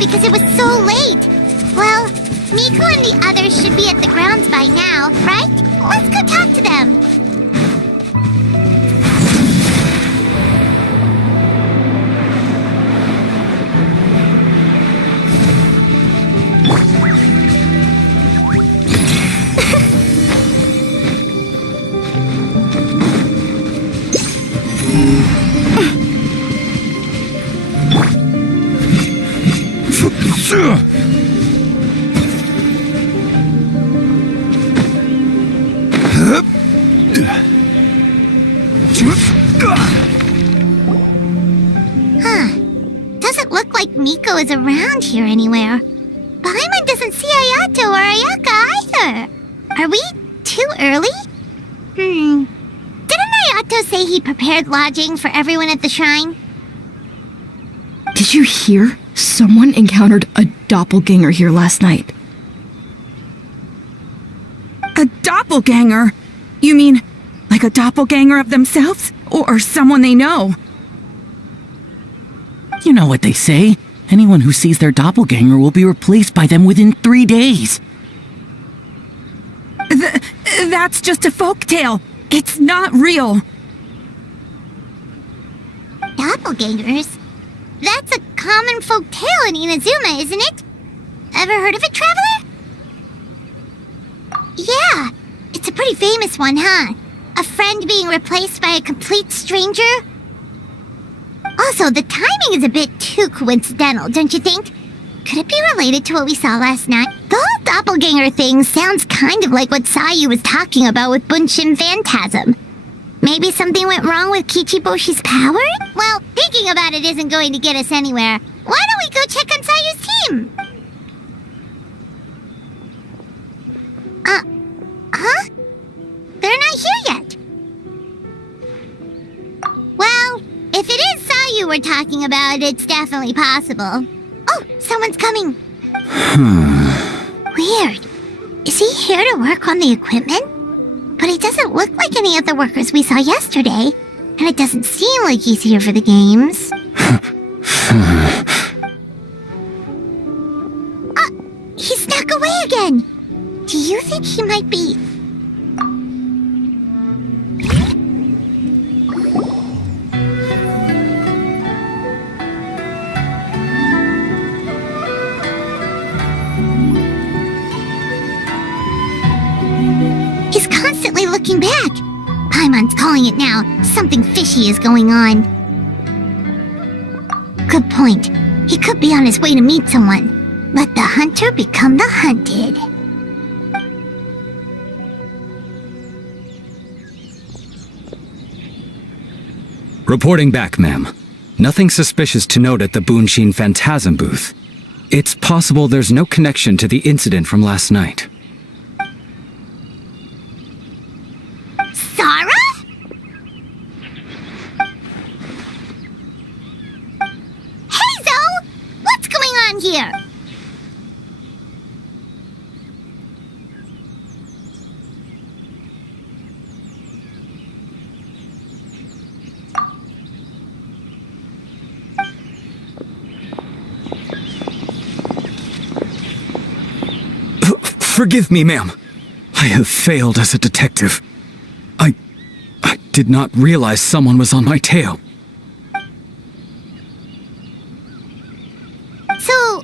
because it was so late. Well, Miko and the others should be at the grounds by now, right? Let's go talk to them. Doesn't look like Miko is around here anywhere. Paimon doesn't see Ayato or Ayaka either. Are we too early? Didn't Ayato say he prepared lodging for everyone at the shrine? Did you hear? Someone encountered a doppelganger here last night. A doppelganger? You mean, like a doppelganger of themselves? Or someone they know? You know what they say. Anyone who sees their doppelganger will be replaced by them within 3 days. That's just a folktale. It's not real. Doppelgangers? That's a common folk tale in Inazuma, isn't it? Ever heard of it, Traveler? Yeah, it's a pretty famous one, huh? A friend being replaced by a complete stranger? Also, the timing is a bit too coincidental, don't you think? Could it be related to what we saw last night? The whole doppelganger thing sounds kind of like what Sayu was talking about with Bunshin Phantasm. Maybe something went wrong with Kichiboshi's power? Well, thinking about it isn't going to get us anywhere. Why don't we go check on Sayu's team? Huh? They're not here yet. Well, if it is Sayu we're talking about, it's definitely possible. Oh, someone's coming. Weird. Is he here to work on the equipment? But he doesn't look like any of the workers we saw yesterday. And it doesn't seem like he's here for the games. He snuck away again. Do you think he might be... He's constantly looking back. Paimon's calling it now. Something fishy is going on. Good point. He could be on his way to meet someone. Let the hunter become the hunted. Reporting back, ma'am. Nothing suspicious to note at the Bunshin Phantasm booth. It's possible there's no connection to the incident from last night. Sarah? Hazel! What's going on here? Forgive me, ma'am. I have failed as a detective. I did not realize someone was on my tail. So,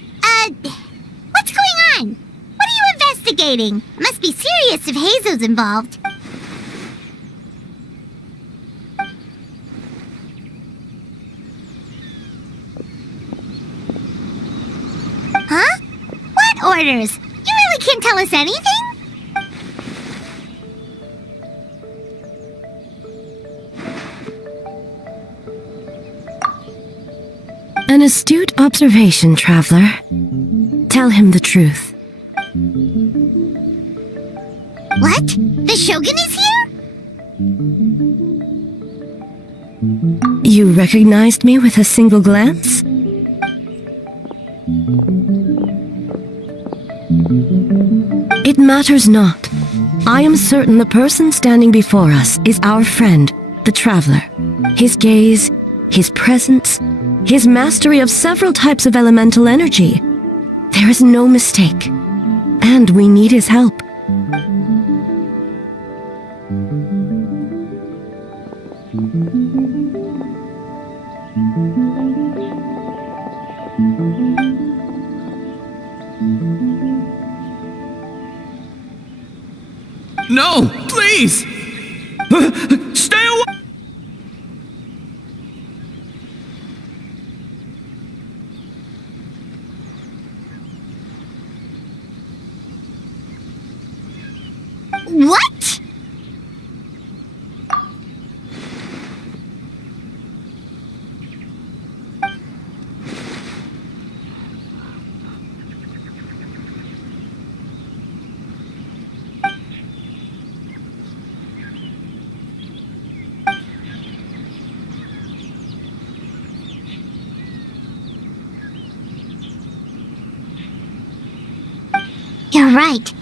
what's going on? What are you investigating? Must be serious if Hazel's involved. Huh? What orders? You really can't tell us anything? An astute observation, Traveler. Tell him the truth. What? The Shogun is here? You recognized me with a single glance? It matters not. I am certain the person standing before us is our friend, the Traveler. His gaze, his presence, his mastery of several types of elemental energy There is no mistake. And we need his help. No, please! Stay away! What? You're right.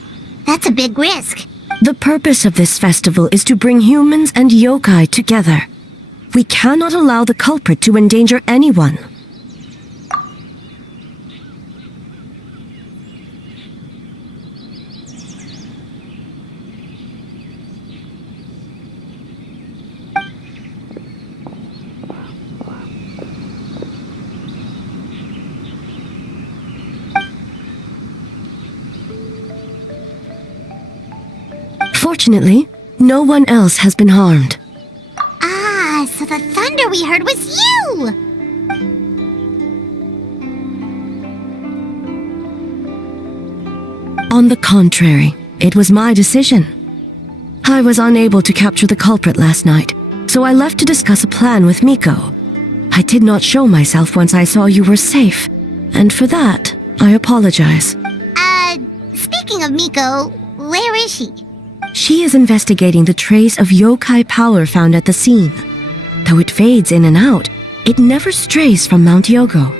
That's a big risk. The purpose of this festival is to bring humans and yokai together. We cannot allow the culprit to endanger anyone. Fortunately, no one else has been harmed. Ah, so the thunder we heard was you! On the contrary, it was my decision. I was unable to capture the culprit last night, so I left to discuss a plan with Miko. I did not show myself once I saw you were safe, and for that, I apologize. Speaking of Miko, where is she? She is investigating the trace of yokai power found at the scene. Though it fades in and out, it never strays from Mount Yogo.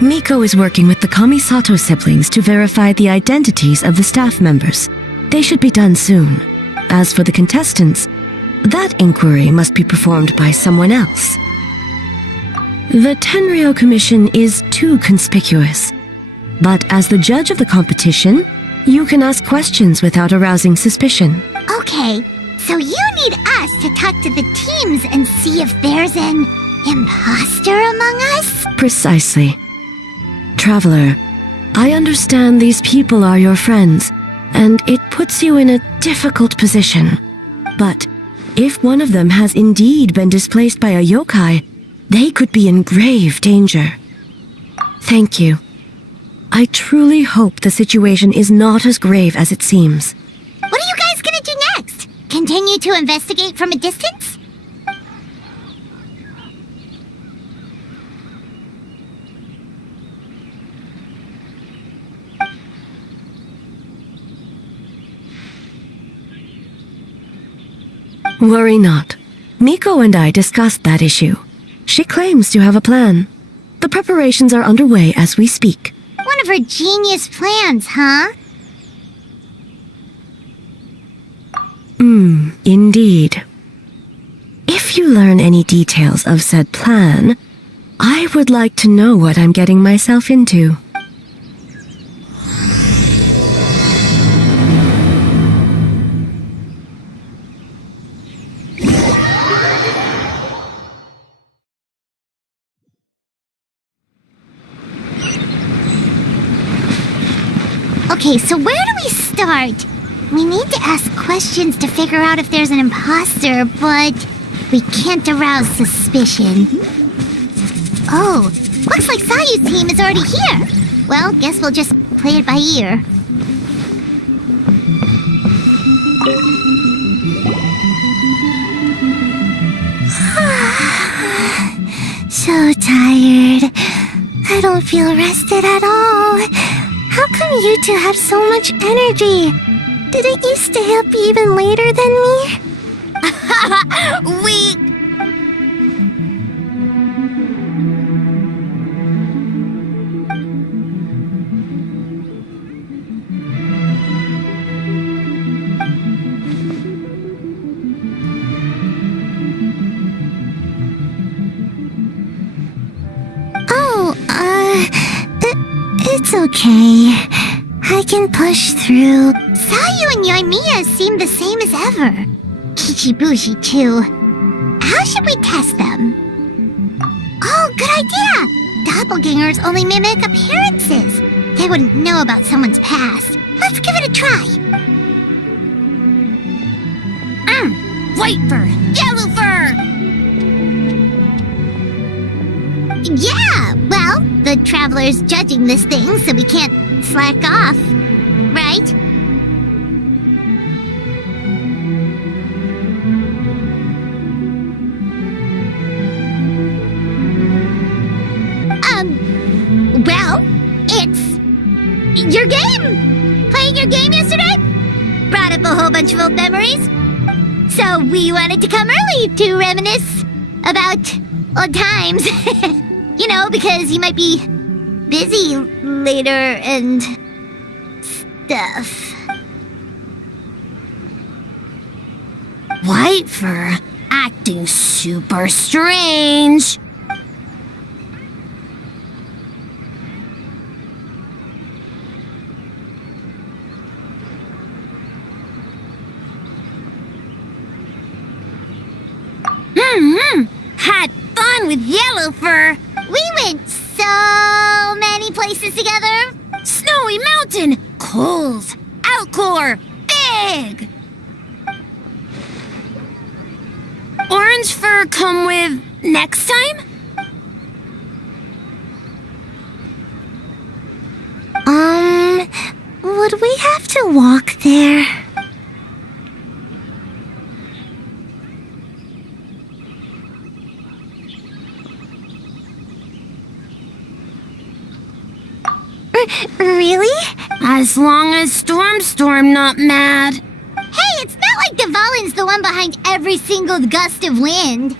Miko is working with the Kamisato siblings to verify the identities of the staff members. They should be done soon. As for the contestants, that inquiry must be performed by someone else. The Tenryo Commission is too conspicuous. But as the judge of the competition, you can ask questions without arousing suspicion. Okay, so you need us to talk to the teams and see if there's an imposter among us? Precisely. Traveler, I understand these people are your friends, and it puts you in a difficult position. But if one of them has indeed been displaced by a yokai, they could be in grave danger. Thank you. I truly hope the situation is not as grave as it seems. What are you guys gonna do next? Continue to investigate from a distance? Worry not. Miko and I discussed that issue. She claims to have a plan. The preparations are underway as we speak. One of her genius plans, huh? Indeed. If you learn any details of said plan, I would like to know what I'm getting myself into. Okay, so where do we start? We need to ask questions to figure out if there's an imposter, but we can't arouse suspicion. Oh, looks like Sayu's team is already here. Well, guess we'll just play it by ear. So tired. I don't feel rested at all. How come you two have so much energy? Didn't you stay up even later than me? We... It's okay. I can push through. Sayu and Yoimiya seem the same as ever. Kichibushi, too. How should we test them? Oh, good idea! Doppelgangers only mimic appearances. They wouldn't know about someone's past. Let's give it a try. White fur! Yellow fur! Yeah, well, the Traveler's judging this thing, so we can't slack off, right? Well, it's your game! Playing your game yesterday? Brought up a whole bunch of old memories. So we wanted to come early to reminisce about old times. You know, because you might be busy later and stuff. White fur acting super strange. Had fun with yellow fur. We went so many places together. Snowy mountain, cold, outcore, big. Orange fur come with next time? Would we have to walk there? Really? As long as Storm not mad. Hey, it's not like Dvalin's the one behind every single gust of wind.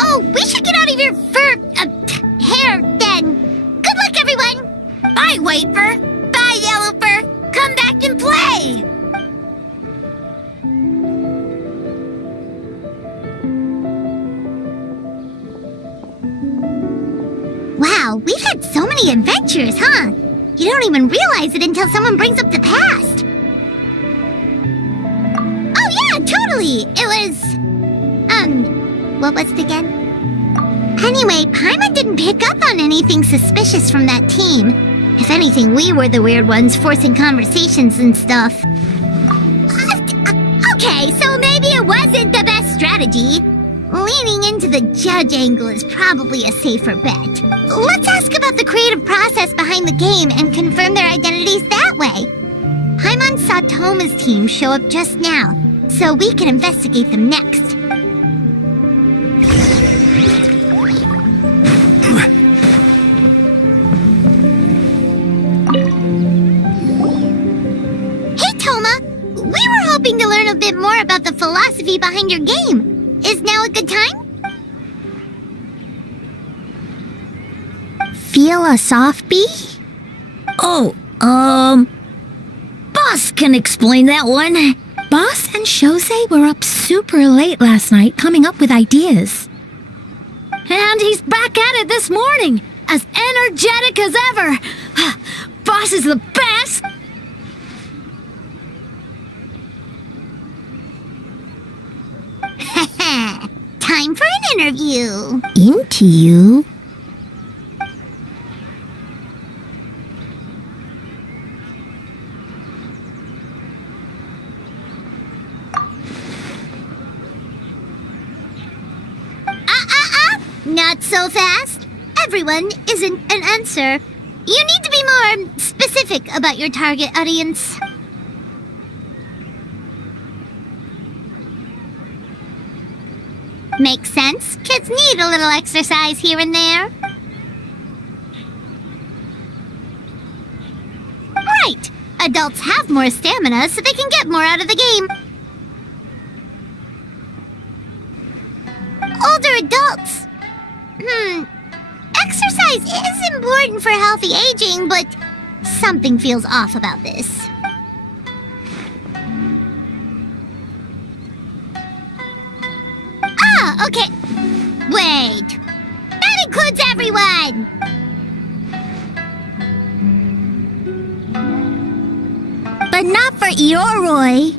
Oh, we should get out of your hair then. Good luck, everyone. Bye, White fur. Bye, Yellow fur. Come back and play. Wow, we've had so many adventures, huh? You don't even realize it until someone brings up the past. Oh yeah, totally! It was... what was it again? Anyway, Paimon didn't pick up on anything suspicious from that team. If anything, we were the weird ones forcing conversations and stuff. Okay, so maybe it wasn't the best strategy. Leaning into the judge angle is probably a safer bet. Let's ask about the creative process behind the game and confirm their identities that way. Paimon saw Toma's team show up just now, so we can investigate them next. Hey Toma, we were hoping to learn a bit more about the philosophy behind your game. Is now a good time? Feel a soft bee? Oh, Boss can explain that one. Boss and Shosei were up super late last night coming up with ideas. And he's back at it this morning, as energetic as ever. Boss is the best. Time for an interview. Into you? Not so fast. Everyone isn't an answer. You need to be more specific about your target audience. Makes sense. Kids need a little exercise here and there. Right. Adults have more stamina, so they can get more out of the game. Older adults. Exercise is important for healthy aging, but something feels off about this. Oh, okay. Wait. That includes everyone! But not for Ioroi.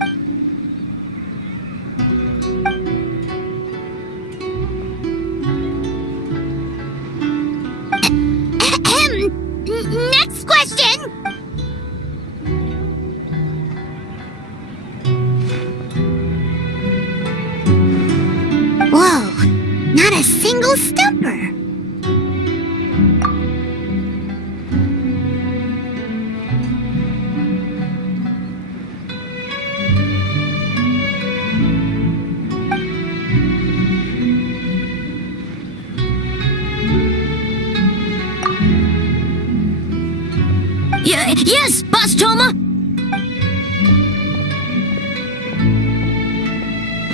Next question! Whoa, not a single stumper. Yes, Boss Toma!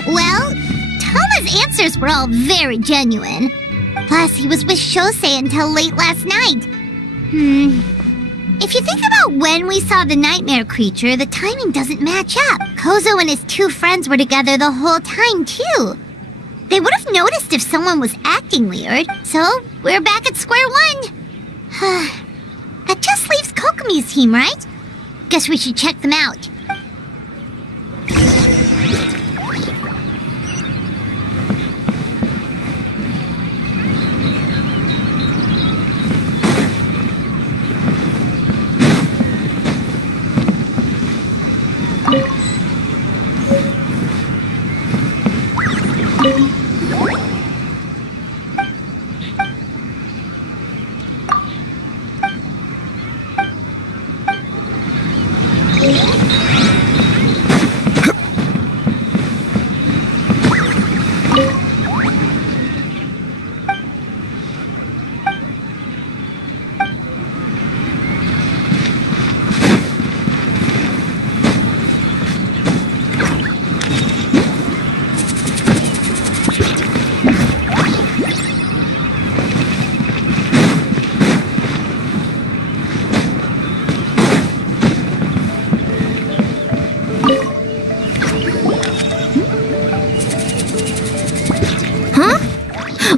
Well, Toma's answers were all very genuine. Plus, he was with Shosei until late last night. If you think about when we saw the nightmare creature, the timing doesn't match up. Kozo and his two friends were together the whole time, too. They would have noticed if someone was acting weird, so we're back at square one. That just leaves Kokomi's team, right? Guess we should check them out.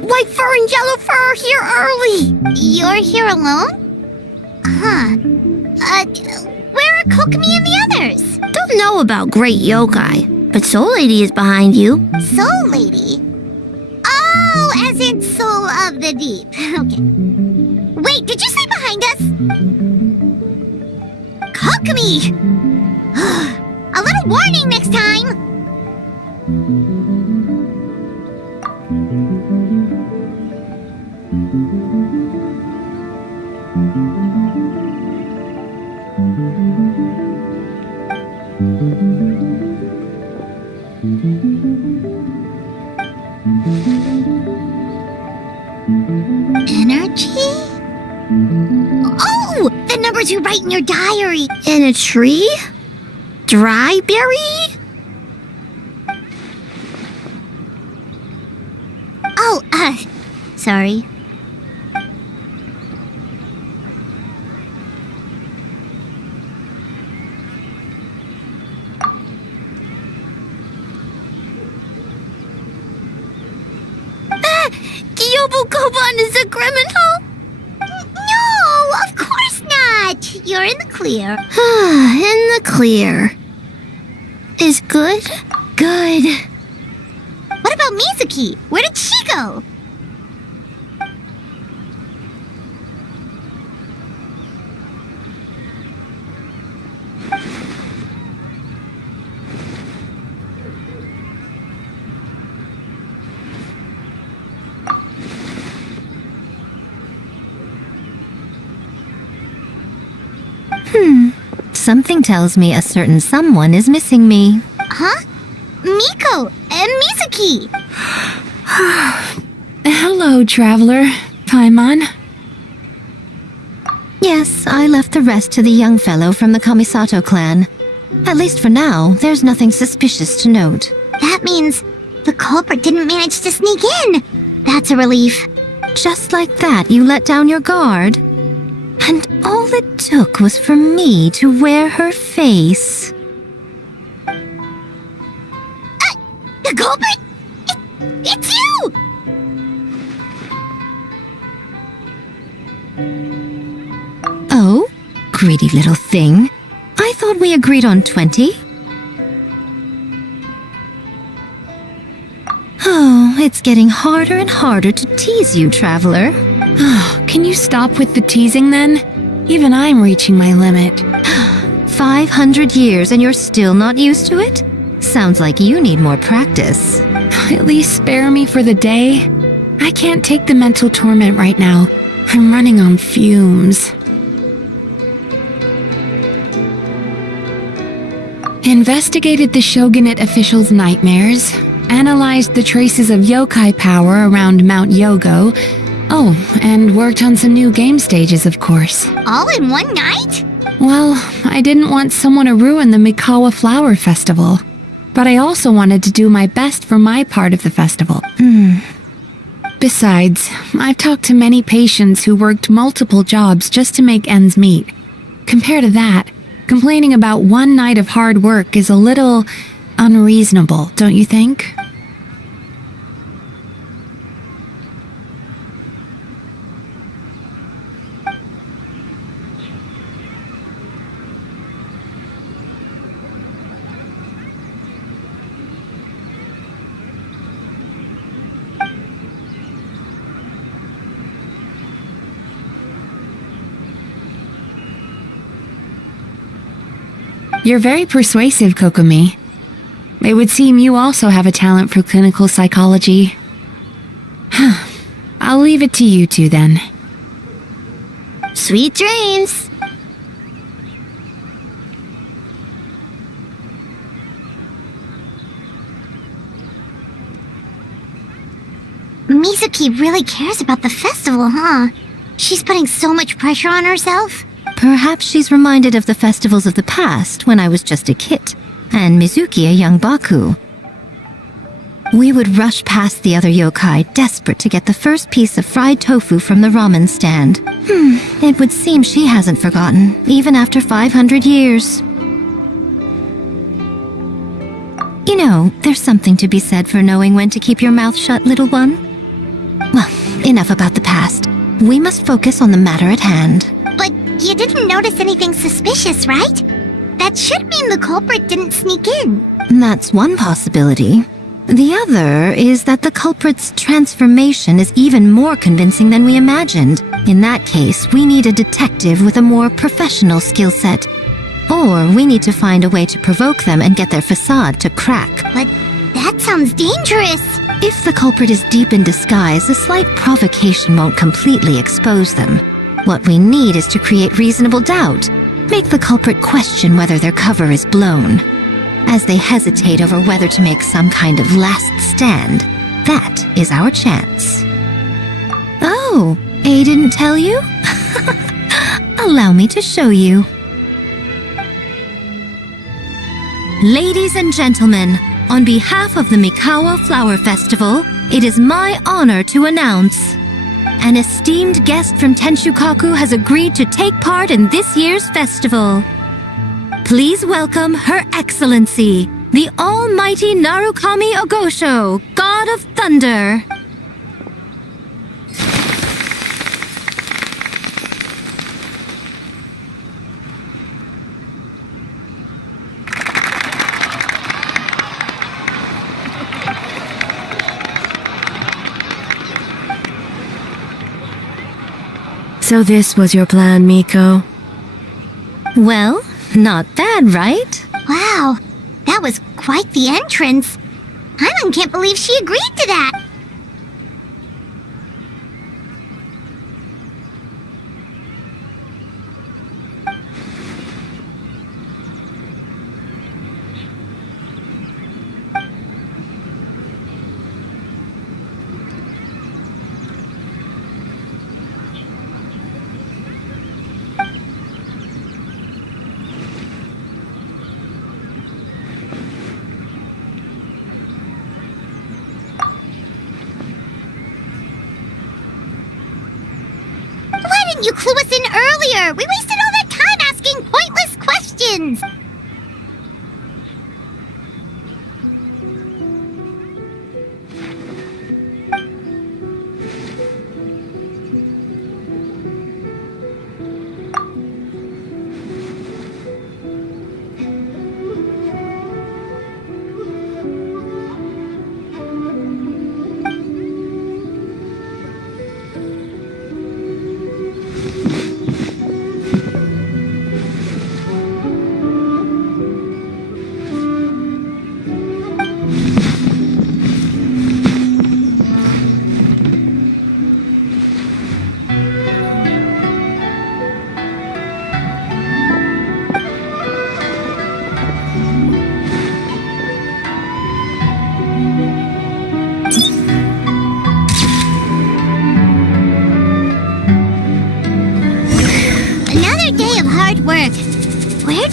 White fur and yellow fur are here early! You're here alone? Huh. Where are Kokomi and the others? Don't know about great yokai, but Soul Lady is behind you. Soul Lady? Oh, as in Soul of the Deep. Okay. Wait, did you say behind us? Kokomi! A little warning next time! Energy? Oh! The numbers you write in your diary! In a tree? Dry berry? Oh, sorry. Yobo-Koban is a criminal? No, of course not! You're in the clear. In the clear. Is good? Good. What about Mizuki? Where did she go? Something tells me a certain someone is missing me. Huh? Miko and Mizuki! Hello, traveler. Paimon. Yes, I left the rest to the young fellow from the Kamisato clan. At least for now, there's nothing suspicious to note. That means the culprit didn't manage to sneak in. That's a relief. Just like that, you let down your guard? And all it took was for me to wear her face. The culprit? It's you! Oh, greedy little thing. I thought we agreed on 20. Oh, it's getting harder and harder to tease you, traveler. Can you stop with the teasing then? Even I'm reaching my limit. 500 years and you're still not used to it? Sounds like you need more practice. At least spare me for the day. I can't take the mental torment right now. I'm running on fumes. Investigated the shogunate officials' nightmares. Analyzed the traces of yokai power around Mount Yogo. Oh, and worked on some new game stages, of course. All in one night? Well, I didn't want someone to ruin the Mikawa Flower Festival. But I also wanted to do my best for my part of the festival. Besides, I've talked to many patients who worked multiple jobs just to make ends meet. Compared to that, complaining about one night of hard work is a little unreasonable, don't you think? You're very persuasive, Kokomi. It would seem you also have a talent for clinical psychology. I'll leave it to you two then. Sweet dreams! Mizuki really cares about the festival, huh? She's putting so much pressure on herself. Perhaps she's reminded of the festivals of the past when I was just a kid, and Mizuki a young Baku. We would rush past the other yokai, desperate to get the first piece of fried tofu from the ramen stand. It would seem she hasn't forgotten, even after 500 years. You know, there's something to be said for knowing when to keep your mouth shut, little one. Well, enough about the past. We must focus on the matter at hand. But you didn't notice anything suspicious, right? That should mean the culprit didn't sneak in. That's one possibility. The other is that the culprit's transformation is even more convincing than we imagined. In that case, we need a detective with a more professional skill set. Or we need to find a way to provoke them and get their facade to crack. But that sounds dangerous. If the culprit is deep in disguise, a slight provocation won't completely expose them. What we need is to create reasonable doubt. Make the culprit question whether their cover is blown. As they hesitate over whether to make some kind of last stand, that is our chance. Oh, A didn't tell you? Allow me to show you. Ladies and gentlemen, on behalf of the Mikawa Flower Festival, it is my honor to announce an esteemed guest from Tenshukaku has agreed to take part in this year's festival. Please welcome Her Excellency, the Almighty Narukami Ogosho, God of Thunder. So this was your plan, Miko? Well, not bad, right? Wow, that was quite the entrance. Paimon can't believe she agreed to that. Why didn't you clue us in earlier? We wasted all that time asking pointless questions.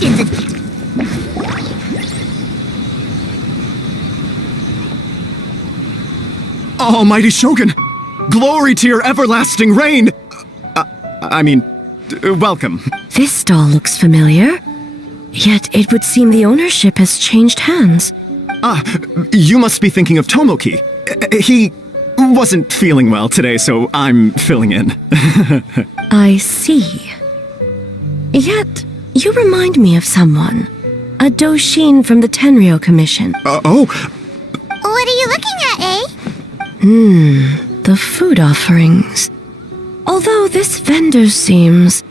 questions. Almighty Shogun! Glory to your everlasting reign! Welcome. This stall looks familiar. Yet it would seem the ownership has changed hands. You must be thinking of Tomoki. He wasn't feeling well today, so I'm filling in. I see. Yet, you remind me of someone. A Doshin from the Tenryo Commission. What are you looking at, eh? The food offerings. Although this vendor seems...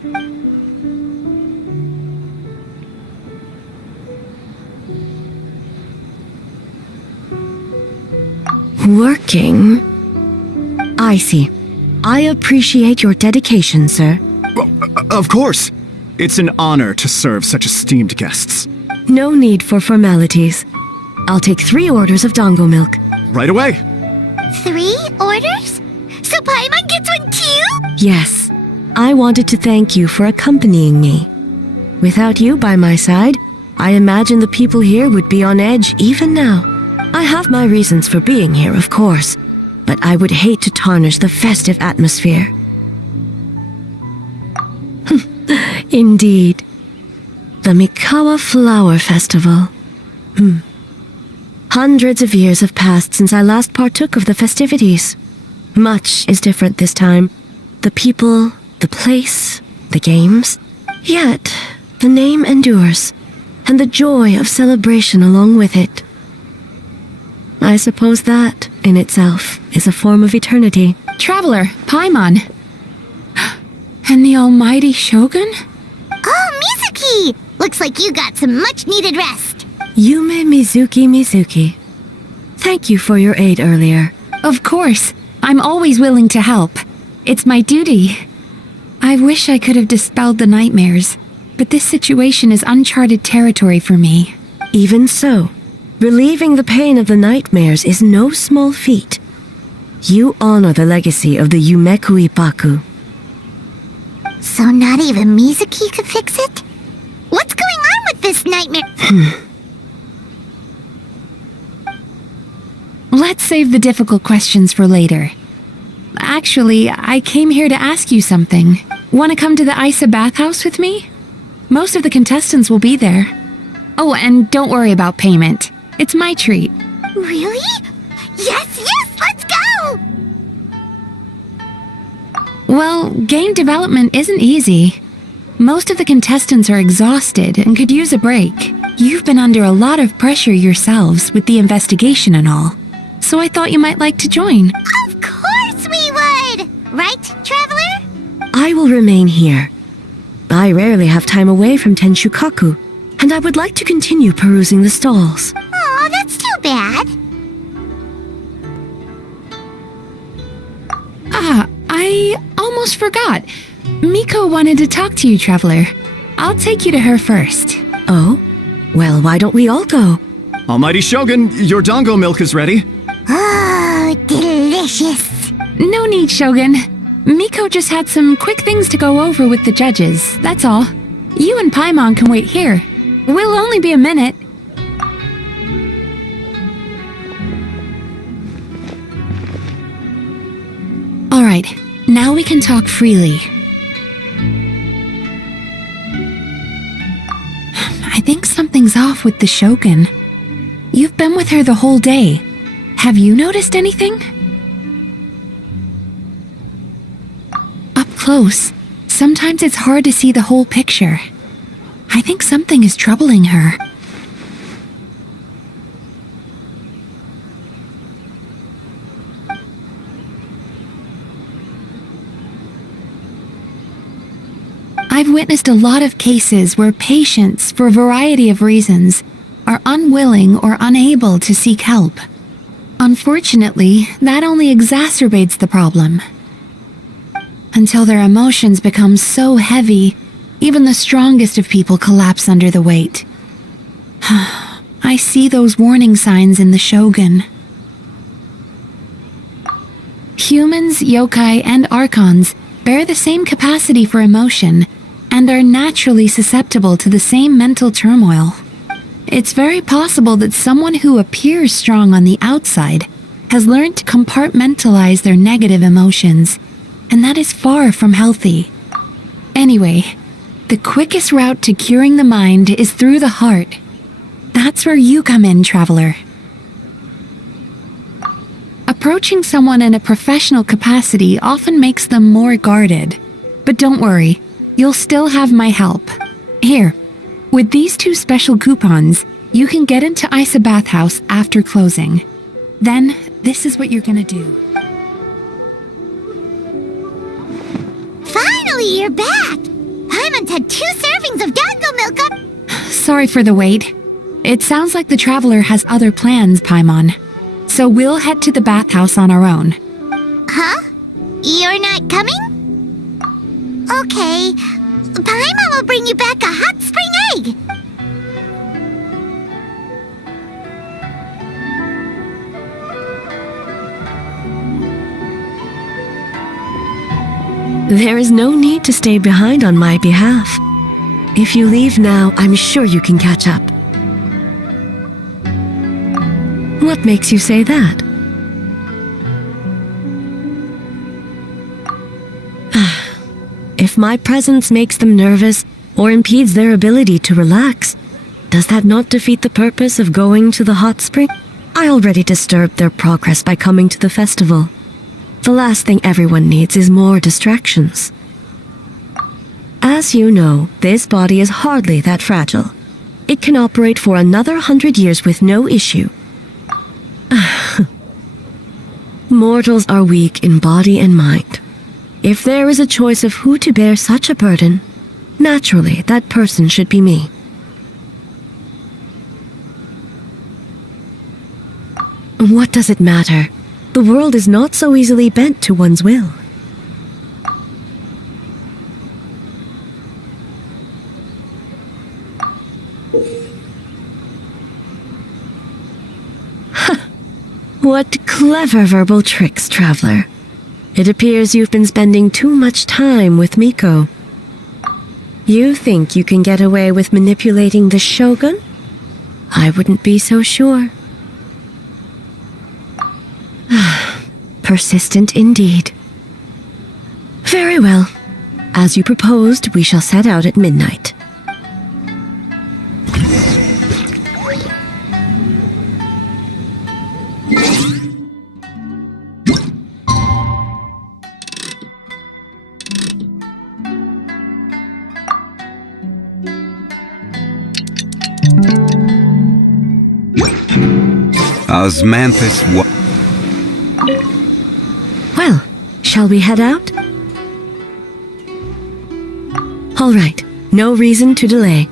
working. I see. I appreciate your dedication, sir. Of course. It's an honor to serve such esteemed guests. No need for formalities. I'll take 3 orders of dango milk. Right away. 3 orders? So Paimon gets one too? Yes. I wanted to thank you for accompanying me. Without you by my side, I imagine the people here would be on edge even now. I have my reasons for being here, of course, but I would hate to tarnish the festive atmosphere. Indeed. The Mikawa Flower Festival. Hundreds of years have passed since I last partook of the festivities. Much is different this time. The people, the place, the games. Yet, the name endures, and the joy of celebration along with it. I suppose that, in itself, is a form of eternity. Traveler, Paimon. And the almighty Shogun? Oh, Mizuki! Looks like you got some much-needed rest. Yume Mizuki. Thank you for your aid earlier. Of course. I'm always willing to help. It's my duty. I wish I could have dispelled the nightmares, but this situation is uncharted territory for me. Even so, relieving the pain of the nightmares is no small feat. You honor the legacy of the Yumeku Ippaku. So not even Mizuki could fix it? What's going on with this nightmare? Let's save the difficult questions for later. Actually, I came here to ask you something. Want to come to the Isa bathhouse with me? Most of the contestants will be there. Oh, and don't worry about payment. It's my treat. Really? Yes, let's go! Well, game development isn't easy. Most of the contestants are exhausted and could use a break. You've been under a lot of pressure yourselves with the investigation and all. So I thought you might like to join. Of course we would! Right, Traveler? I will remain here. I rarely have time away from Tenshukaku, and I would like to continue perusing the stalls. Aw, that's too bad. I almost forgot. Miko wanted to talk to you, Traveler. I'll take you to her first. Oh? Well, why don't we all go? Almighty Shogun, your dango milk is ready. Oh, delicious. No need, Shogun. Miko just had some quick things to go over with the judges, that's all. You and Paimon can wait here. We'll only be a minute. Alright, now we can talk freely. I think something's off with the Shogun. You've been with her the whole day. Have you noticed anything? Up close, sometimes it's hard to see the whole picture. I think something is troubling her. I've witnessed a lot of cases where patients, for a variety of reasons, are unwilling or unable to seek help. Unfortunately, that only exacerbates the problem. Until their emotions become so heavy, even the strongest of people collapse under the weight. I see those warning signs in the Shogun. Humans, yokai, and archons bear the same capacity for emotion, and are naturally susceptible to the same mental turmoil. It's very possible that someone who appears strong on the outside has learned to compartmentalize their negative emotions, and that is far from healthy. Anyway, the quickest route to curing the mind is through the heart. That's where you come in, traveler. Approaching someone in a professional capacity often makes them more guarded. But don't worry, you'll still have my help. Here, with these 2 special coupons, you can get into Isa Bathhouse after closing. Then, this is what you're gonna do. Finally, you're back! Paimon's had 2 servings of dango milk up. Sorry for the wait. It sounds like the traveler has other plans, Paimon. So we'll head to the bathhouse on our own. Huh? You're not coming? Okay. Paimon will bring you back a hot spring egg. There is no need to stay behind on my behalf. If you leave now, I'm sure you can catch up. What makes you say that? If my presence makes them nervous or impedes their ability to relax, does that not defeat the purpose of going to the hot spring? I already disturbed their progress by coming to the festival. The last thing everyone needs is more distractions. As you know, this body is hardly that fragile. It can operate for another 100 years with no issue. Mortals are weak in body and mind. If there is a choice of who to bear such a burden, naturally that person should be me. What does it matter? The world is not so easily bent to one's will. What clever verbal tricks, traveler. It appears you've been spending too much time with Miko. You think you can get away with manipulating the Shogun? I wouldn't be so sure. Persistent indeed. Very well. As you proposed, we shall set out at midnight. Osmanthus Well, shall we head out? All right, no reason to delay.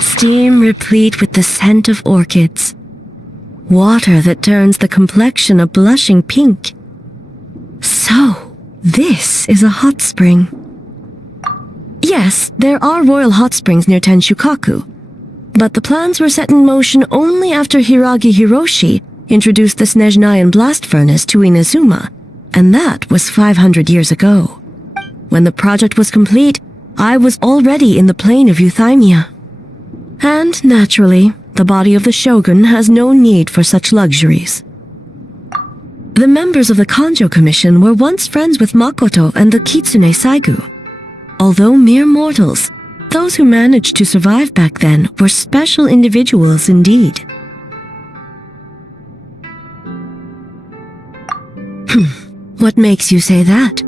Steam replete with the scent of orchids. Water that turns the complexion a blushing pink. So, this is a hot spring. Yes, there are royal hot springs near Tenshukaku, but the plans were set in motion only after Hiragi Hiroshi introduced the Snezhnayan blast furnace to Inazuma, and that was 500 years ago. When the project was complete, I was already in the plain of Euthymia. And, naturally, the body of the Shogun has no need for such luxuries. The members of the Kanjo Commission were once friends with Makoto and the Kitsune Saigu. Although mere mortals, those who managed to survive back then were special individuals indeed. What makes you say that?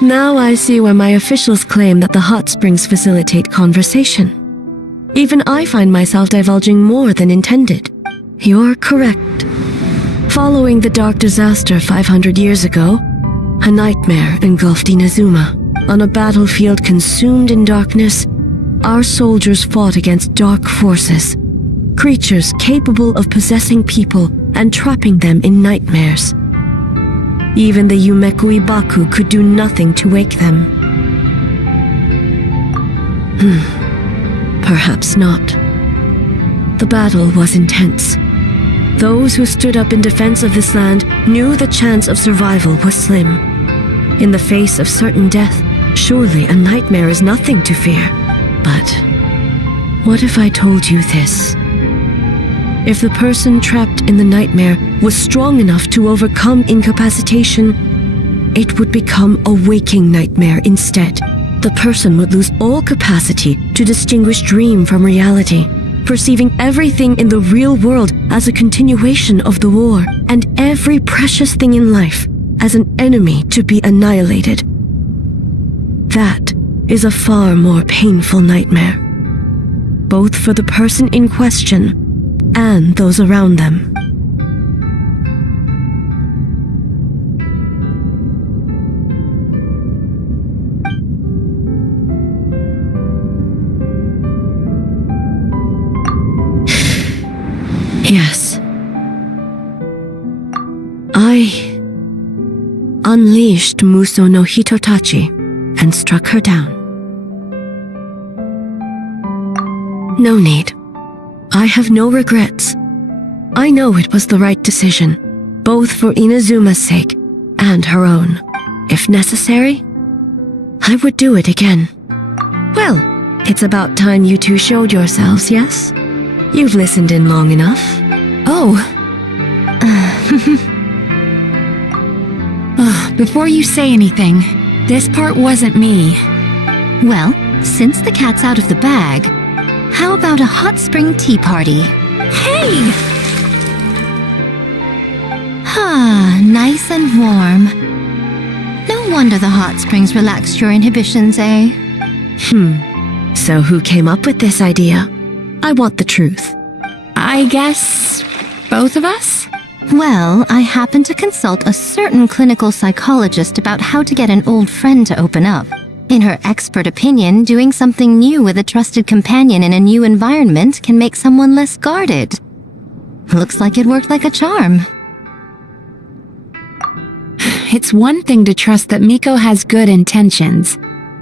Now I see why my officials claim that the hot springs facilitate conversation. Even I find myself divulging more than intended. You're correct. Following the dark disaster 500 years ago, A nightmare engulfed Inazuma. On a battlefield consumed in darkness, our soldiers fought against dark forces, creatures capable of possessing people and trapping them in nightmares. Even the Yumeku Ibaku could do nothing to wake them. Perhaps not. The battle was intense. Those who stood up in defense of this land knew the chance of survival was slim. In the face of certain death, surely a nightmare is nothing to fear. But what if I told you this? If the person trapped in the nightmare was strong enough to overcome incapacitation, it would become a waking nightmare instead. The person would lose all capacity to distinguish dream from reality, perceiving everything in the real world as a continuation of the war, and every precious thing in life as an enemy to be annihilated. That is a far more painful nightmare, both for the person in question and those around them. Yes. I unleashed Muso no Hitotachi and struck her down. No need. I have no regrets. I know it was the right decision, both for Inazuma's sake and her own. If necessary, I would do it again. Well, it's about time you two showed yourselves, yes? You've listened in long enough. Oh. Before you say anything, this part wasn't me. Well, since the cat's out of the bag, how about a hot spring tea party? Hey! Nice and warm. No wonder the hot springs relaxed your inhibitions, eh? So who came up with this idea? I want the truth. I guess both of us? Well, I happened to consult a certain clinical psychologist about how to get an old friend to open up. In her expert opinion, doing something new with a trusted companion in a new environment can make someone less guarded. Looks like it worked like a charm. It's one thing to trust that Miko has good intentions,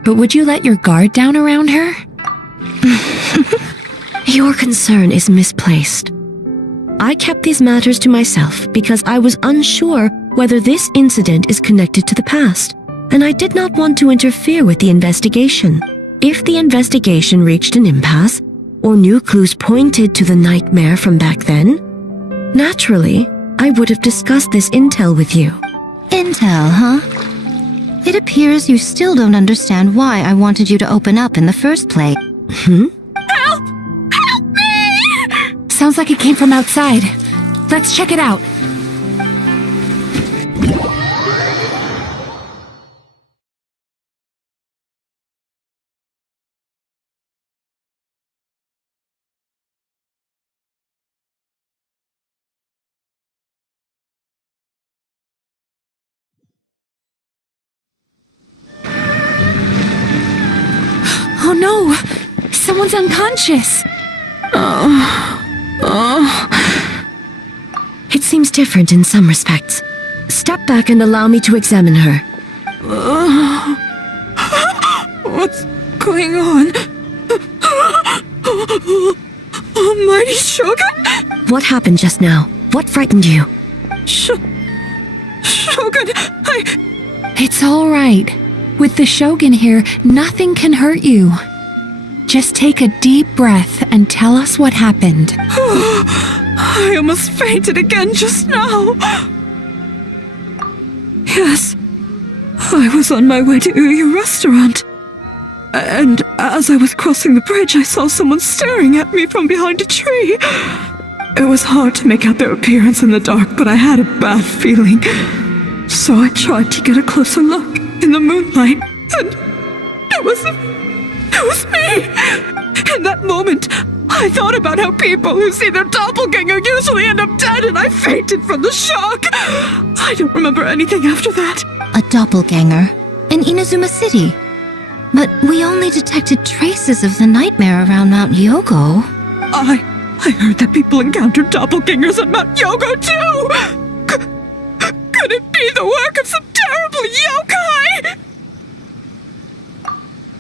but would you let your guard down around her? Your concern is misplaced. I kept these matters to myself because I was unsure whether this incident is connected to the past, and I did not want to interfere with the investigation. If the investigation reached an impasse, or new clues pointed to the nightmare from back then, naturally, I would have discussed this intel with you. Intel, huh? It appears you still don't understand why I wanted you to open up in the first place. Help! Help me! Sounds like it came from outside. Let's check it out. Oh no! Someone's unconscious! It seems different in some respects. Step back and allow me to examine her. What's going on? Almighty Shogun? What happened just now? What frightened you? Shogun, It's all right. With the Shogun here, nothing can hurt you. Just take a deep breath and tell us what happened. I almost fainted again just now. Yes, I was on my way to Uyu restaurant. And as I was crossing the bridge, I saw someone staring at me from behind a tree. It was hard to make out their appearance in the dark, but I had a bad feeling. So I tried to get a closer look in the moonlight, and it was me! In that moment, I thought about how people who see their doppelganger usually end up dead, and I fainted from the shock. I don't remember anything after that. A doppelganger in Inazuma City. But we only detected traces of the nightmare around Mount Yogo. I heard that people encountered doppelgangers at Mount Yogo too! Could it be the work of some terrible yokai?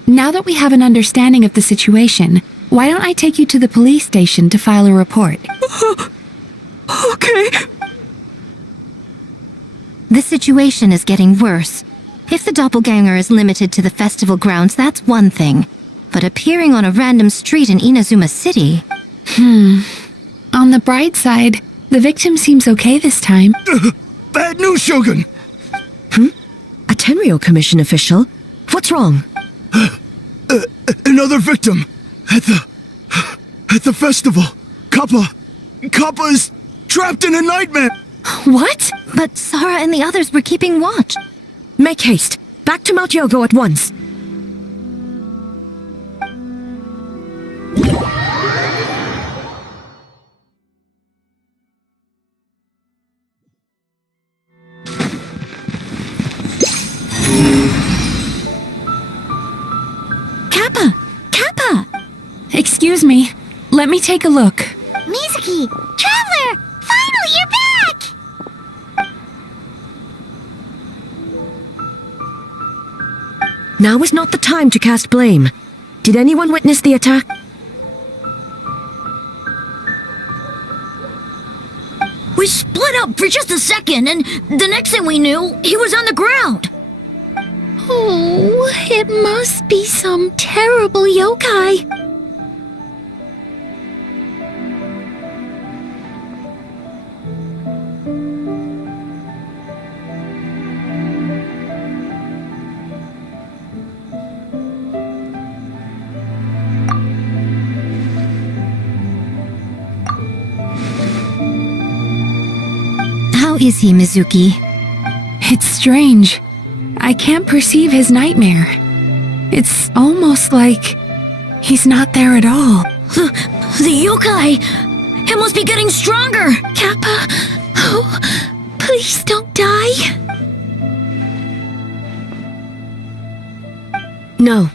Now that we have an understanding of the situation, why don't I take you to the police station to file a report? Okay. The situation is getting worse. If the doppelganger is limited to the festival grounds, that's one thing. But appearing on a random street in Inazuma City... On the bright side, the victim seems okay this time. Bad news, Shogun! A Tenryo Commission official? What's wrong? Another victim! At the festival! Kappa is trapped in a nightmare! What? But Sara and the others were keeping watch. Make haste. Back to Mount Yogo at once. Kappa! Excuse me. Let me take a look. Mizuki! Traveler! Finally, you're back! Now is not the time to cast blame. Did anyone witness the attack? We split up for just a second, and the next thing we knew, he was on the ground. Oh, it must be some terrible yokai. How is he, Mizuki? It's strange. I can't perceive his nightmare. It's almost like he's not there at all. The yokai! It must be getting stronger! Kappa, oh, please don't die. No.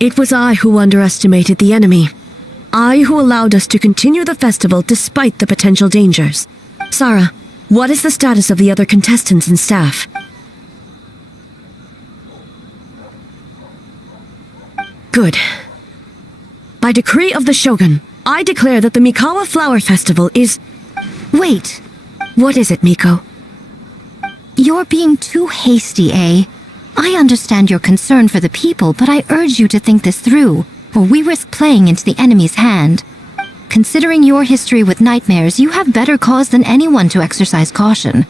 It was I who underestimated the enemy. I who allowed us to continue the festival despite the potential dangers. Sara, what is the status of the other contestants and staff? Good. By decree of the Shogun, I declare that the Mikawa Flower Festival is... Wait, What is it, Miko? you're being too hasty, eh? I understand your concern for the people, but I urge you to think this through, or we risk playing into the enemy's hand. Considering your history with nightmares, you have better cause than anyone to exercise caution.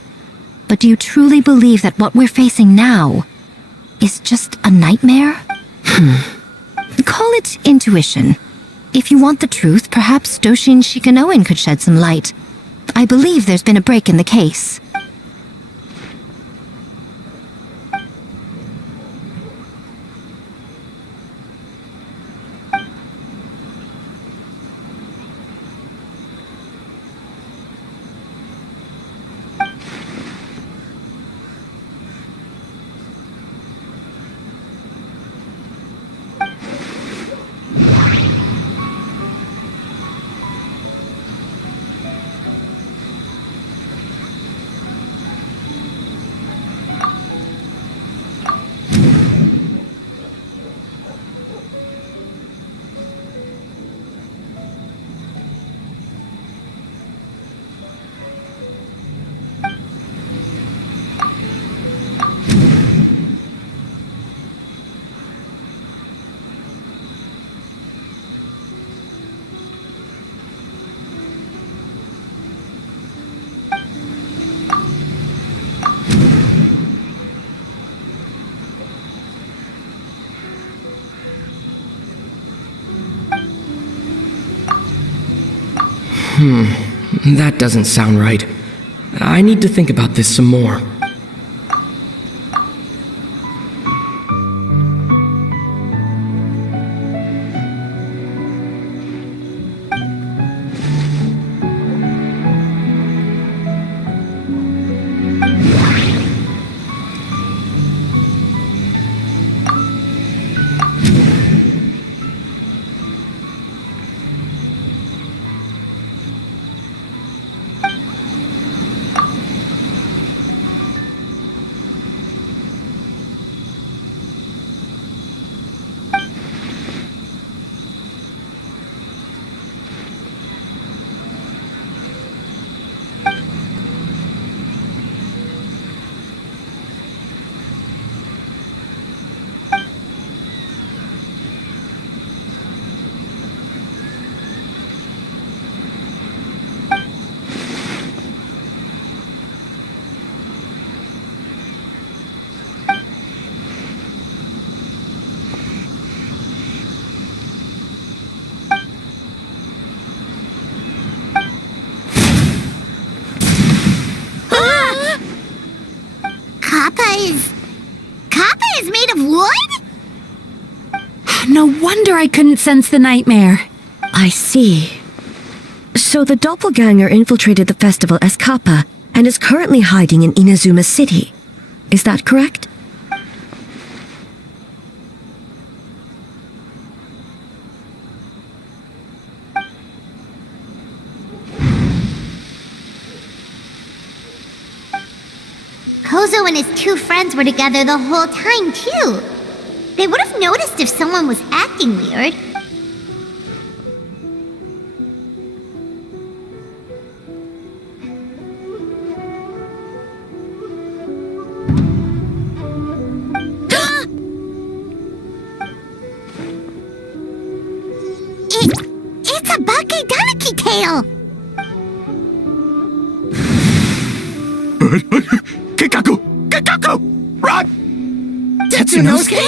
But do you truly believe that what we're facing now is just a nightmare? Call it intuition. If you want the truth, perhaps Doshin Shikanoen could shed some light. I believe there's been a break in the case. That doesn't sound right. I need to think about this some more. because Kappa is made of wood? No wonder I couldn't sense the nightmare. I see. So the doppelganger infiltrated the festival as Kappa and is currently hiding in Inazuma City. Is that correct? Kozo and his two friends were together the whole time, too. They would have noticed if someone was acting weird. It's a Bakedaniki tail! Kikaku! Kikaku! Run! Tetsunosuke?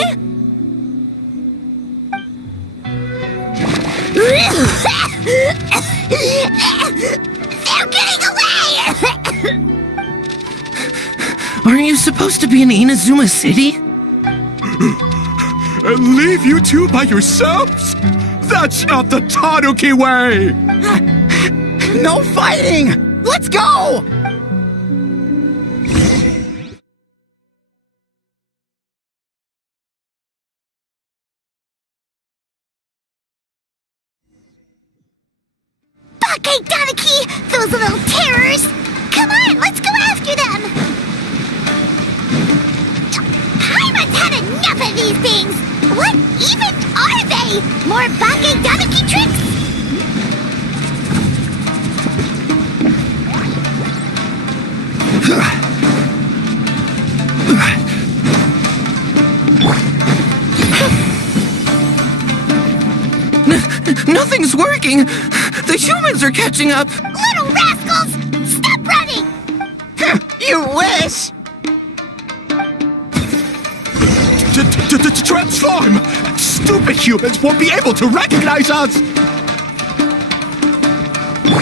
They're getting away! Aren't you supposed to be in Inazuma City? And leave you two by yourselves? That's not the Tanuki way! No fighting! Let's go! Bakedaniki! Those little terrors! Come on, let's go after them! Paimon's had enough of these things! What even are they? More Bakedaniki tricks? Nothing's working! The humans are catching up! Little rascals! Stop running! You wish! Transform! Stupid humans won't be able to recognize us!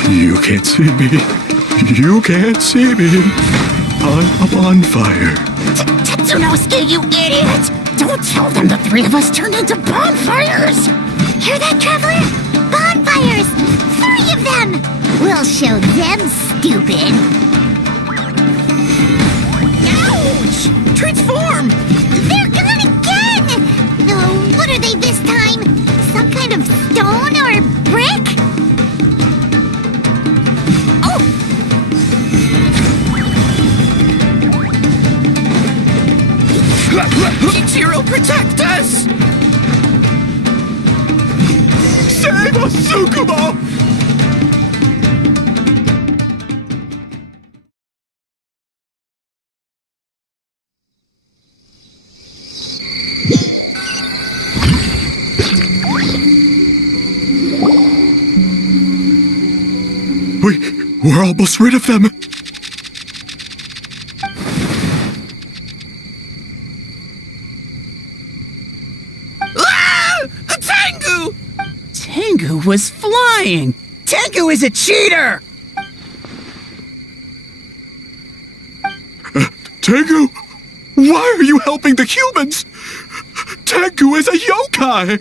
You can't see me. You can't see me. I'm on fire. Tetsunosuke, you idiot! Don't tell them the three of us turned into bonfires! Hear that, Traveler? Bonfires! 3 of them! We'll show them, stupid! Ouch! Transform! They're gone again! Oh, what are they this time? Some kind of stone or brick? Oh! Kichiro, protect us! Save us, Tsukumo! We're almost rid of them. Ah! Tengu! Tengu was flying! Tengu is a cheater! Tengu, why are you helping the humans? Tengu is a yokai!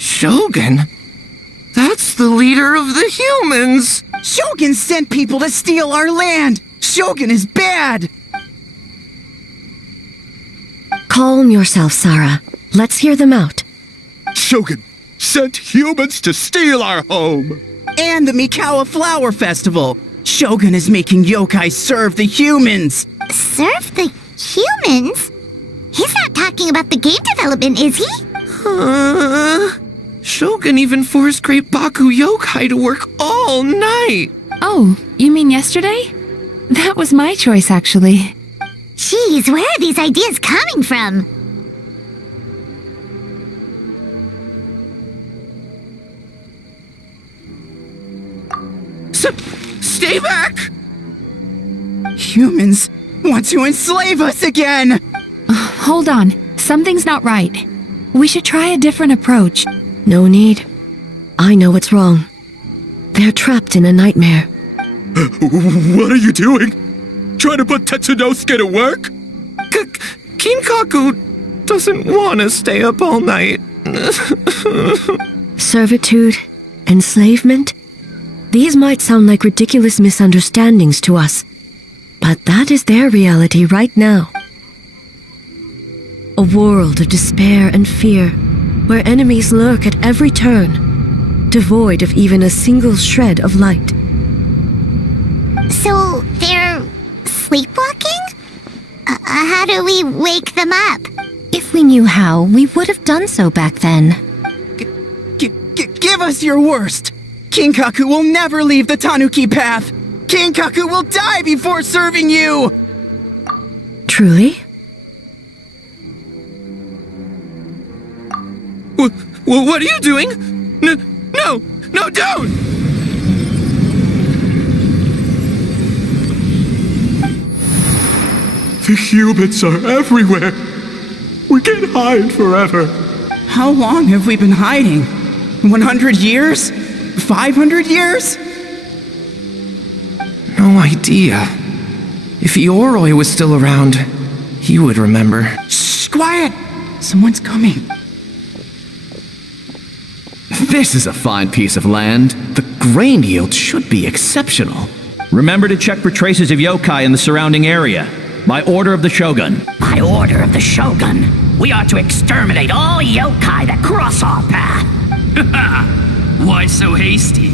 Shogun? That's the leader of the humans! Shogun sent people to steal our land! Shogun is bad! Calm yourself, Sarah. Let's hear them out. Shogun sent humans to steal our home! And the Mikawa Flower Festival! Shogun is making yokai serve the humans! Serve the humans? He's not talking about the game development, is he? Shogun even forced Great Baku Yokai to work all night! Oh, you mean yesterday? That was my choice, actually. Jeez, where are these ideas coming from? Stay back! Humans want to enslave us again! Hold on. Something's not right. We should try a different approach. No need. I know what's wrong. They're trapped in a nightmare. What are you doing? Trying to put Tetsunosuke to work? Kinkaku doesn't want to stay up all night. Servitude, enslavement. These might sound like ridiculous misunderstandings to us, but that is their reality right now. A world of despair and fear, where enemies lurk at every turn, devoid of even a single shred of light. So they're sleepwalking? How do we wake them up? If we knew how, we would have done so back then. Give us your worst! Kinkaku will never leave the Tanuki path! Kinkaku will die before serving you! Truly? What are you doing? No, don't! The humans are everywhere. We can't hide forever. How long have we been hiding? 100 years? 500 years? No idea. If Ioroi was still around, he would remember. Shh, quiet! Someone's coming. This is a fine piece of land. The grain yield should be exceptional. Remember to check for traces of yokai in the surrounding area. By order of the Shogun. By order of the Shogun, we are to exterminate all yokai that cross our path. Why so hasty?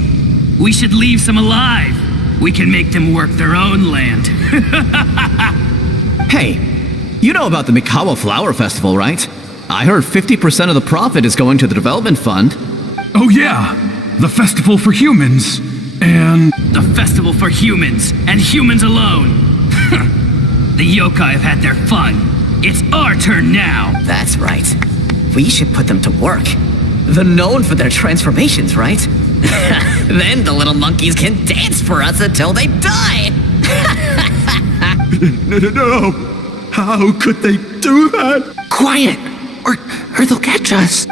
We should leave some alive. We can make them work their own land. Hey, you know about the Mikawa Flower Festival, right? I heard 50% of the profit is going to the development fund. Oh yeah, the festival for humans. And... The festival for humans, and humans alone. The yokai have had their fun. It's our turn now. That's right. We should put them to work. They're known for their transformations, right? Then the little monkeys can dance for us until they die. No. How could they do that? Quiet, or they'll catch us.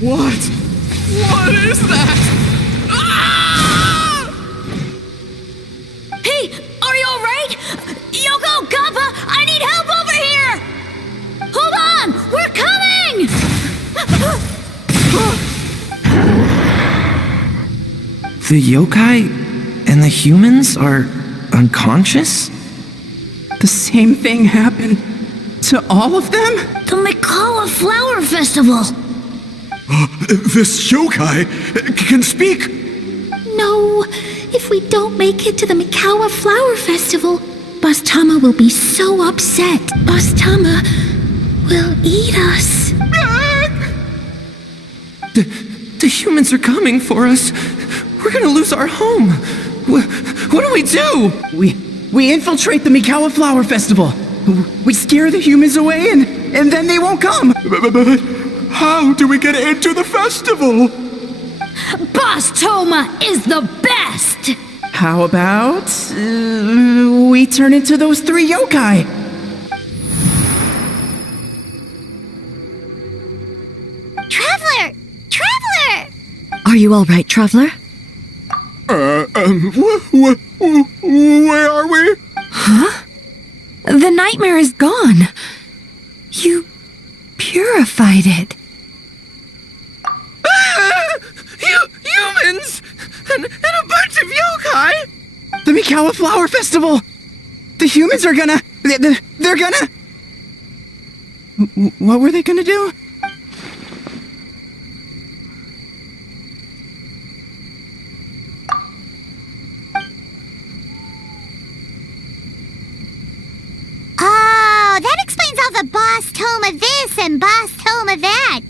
What is that? Ah! Hey, are you alright? Yoko, Kappa, I need help over here! Hold on, we're coming! The yokai and the humans are unconscious? The same thing happened to all of them? The Mikawa Flower Festival! This yokai can speak. No, if we don't make it to the Mikawa Flower Festival, Boss Tama will be so upset. Boss Tama will eat us. The humans are coming for us. We're gonna lose our home. What do we do? We infiltrate the Mikawa Flower Festival. We scare the humans away and then they won't come. But how do we get into the festival? Boss Toma is the best! How about we turn into those 3 yokai? Traveler! Traveler! Are you all right, Traveler? Where are we? Huh? The nightmare is gone. You purified it. Humans! And a bunch of yokai! The Mikawa Flower Festival! The humans are gonna... They're gonna... What were they gonna do? Oh, that explains all the Boss Toma this and Boss Toma that.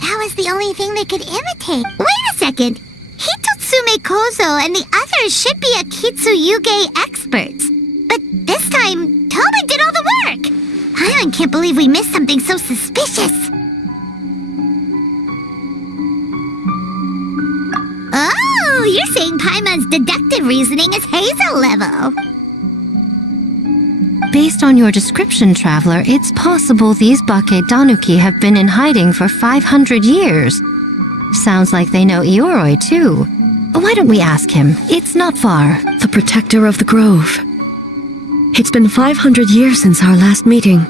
That was the only thing they could imitate. Wait a second. Hitotsume Kozo and the others should be Akitsuyuge experts. But this time, Toma did all the work. I can't believe we missed something so suspicious. Oh, So you're saying Paimon's deductive reasoning is Hazel level? Based on your description, Traveler, it's possible these Bake Danuki have been in hiding for 500 years. Sounds like they know Ioroi, too. Why don't we ask him? It's not far. The protector of the grove. It's been 500 years since our last meeting.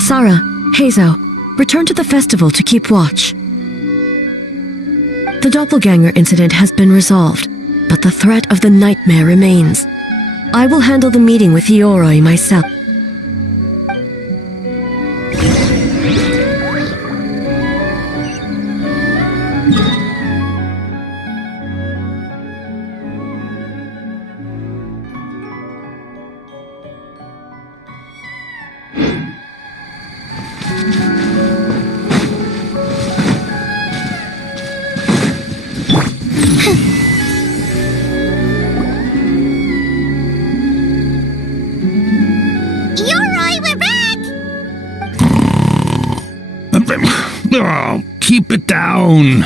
Sarah, Hazel, return to the festival to keep watch. The doppelganger incident has been resolved, but the threat of the nightmare remains. I will handle the meeting with Ioroi myself. Oh, keep it down.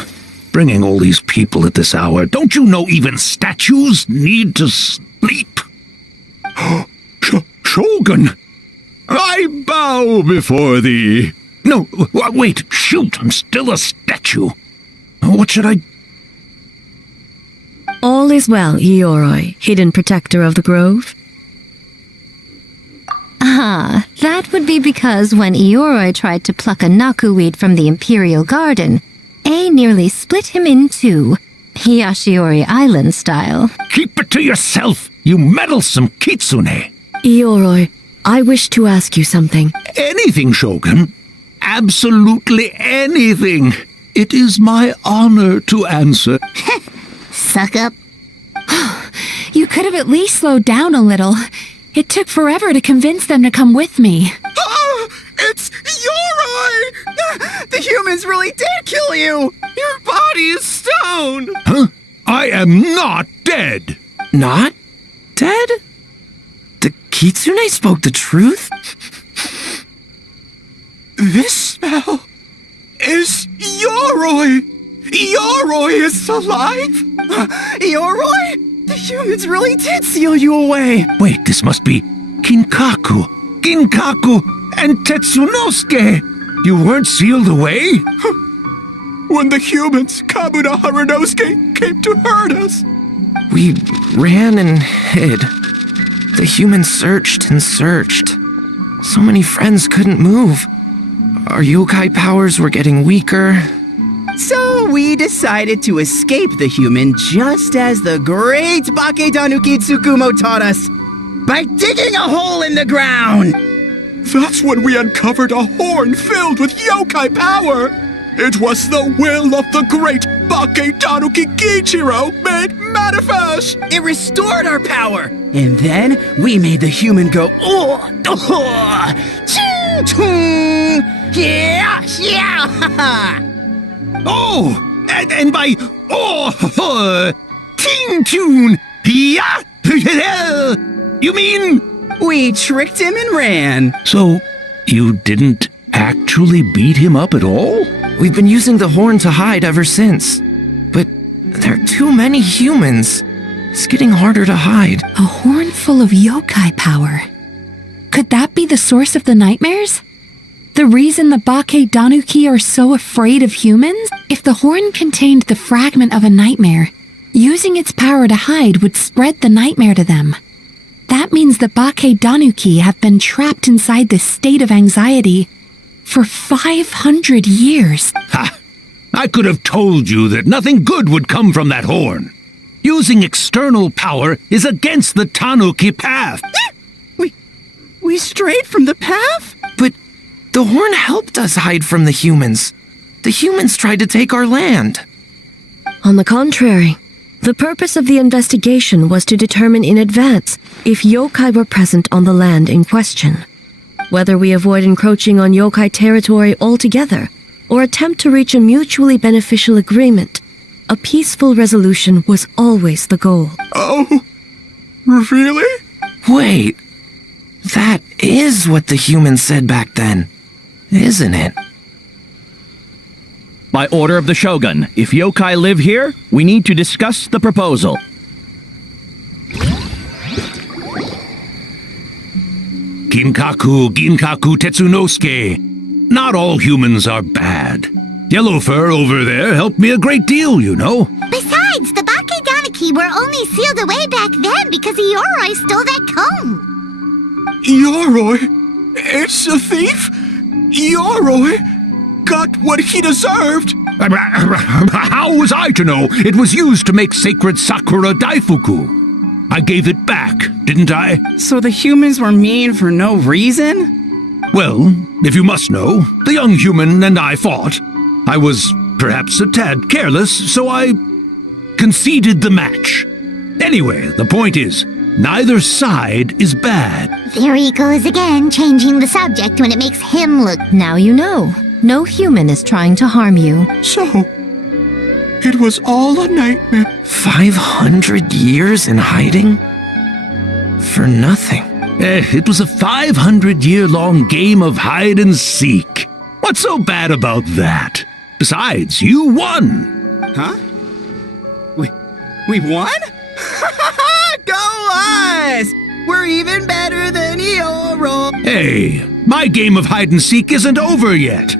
Bringing all these people at this hour. Don't you know even statues need to sleep? Shogun! I bow before thee. No, wait, shoot, I'm still a statue. What should I... All is well, Ioroi, hidden protector of the grove. Ah, that would be because when Ioroi tried to pluck a naku weed from the Imperial Garden, A nearly split him in two, Hiyashiori Island style. Keep it to yourself, you meddlesome kitsune! Ioroi, I wish to ask you something. Anything, Shogun. Absolutely anything. It is my honor to answer. Suck up. You could have at least slowed down a little. It took forever to convince them to come with me. Oh, it's Ioroi! The humans really did kill you! Your body is stone! Huh? I am not dead! Not dead? The kitsune spoke the truth? This smell is Ioroi! Ioroi is alive! Ioroi? The humans really did seal you away! Wait, this must be Kinkaku, and Tetsunosuke! You weren't sealed away? When the humans, Kabuda Harunosuke, came to hurt us! We ran and hid. The humans searched and searched. So many friends couldn't move. Our yokai powers were getting weaker. So we decided to escape the human just as the great Bakedanuki Tsukumo taught us, by digging a hole in the ground! That's when we uncovered a horn filled with yokai power! It was the will of the great Bakedanuki Kichiro made manifest! It restored our power! And then we made the human go, ching-chung! Yeah! Oh! And by Ting Tune! Yeah! You mean? We tricked him and ran. So, you didn't actually beat him up at all? We've been using the horn to hide ever since. But there are too many humans. It's getting harder to hide. A horn full of yokai power. Could that be the source of the nightmares? The reason the Bakedanuki are so afraid of humans? If the horn contained the fragment of a nightmare, using its power to hide would spread the nightmare to them. That means the Bakedanuki have been trapped inside this state of anxiety for 500 years. Ha! I could have told you that nothing good would come from that horn. Using external power is against the Tanuki path. We strayed from the path? But the horn helped us hide from the humans. The humans tried to take our land. On the contrary, the purpose of the investigation was to determine in advance if yokai were present on the land in question. Whether we avoid encroaching on yokai territory altogether, or attempt to reach a mutually beneficial agreement, a peaceful resolution was always the goal. Oh, really? Wait, that is what the humans said back then, isn't it? By order of the Shogun, if yokai live here, we need to discuss the proposal. Ginkaku Tetsunosuke. Not all humans are bad. Yellowfur over there helped me a great deal, you know. Besides, the Bakedaniki were only sealed away back then because Yoroi stole that comb. Yoroi? It's a thief? Yoroi got what he deserved. How was I to know it was used to make sacred Sakura Daifuku? I gave it back, didn't I? So the humans were mean for no reason? Well, if you must know, the young human and I fought. I was perhaps a tad careless, so I conceded the match. Anyway, the point is, neither side is bad. There he goes again, changing the subject when it makes him look... Now you know. No human is trying to harm you. So, it was all a nightmare. 500 years in hiding? For nothing. It was a 500-year-long game of hide and seek. What's so bad about that? Besides, you won. Huh? We won? Go us! We're even better than Eoro! Hey, my game of hide and seek isn't over yet.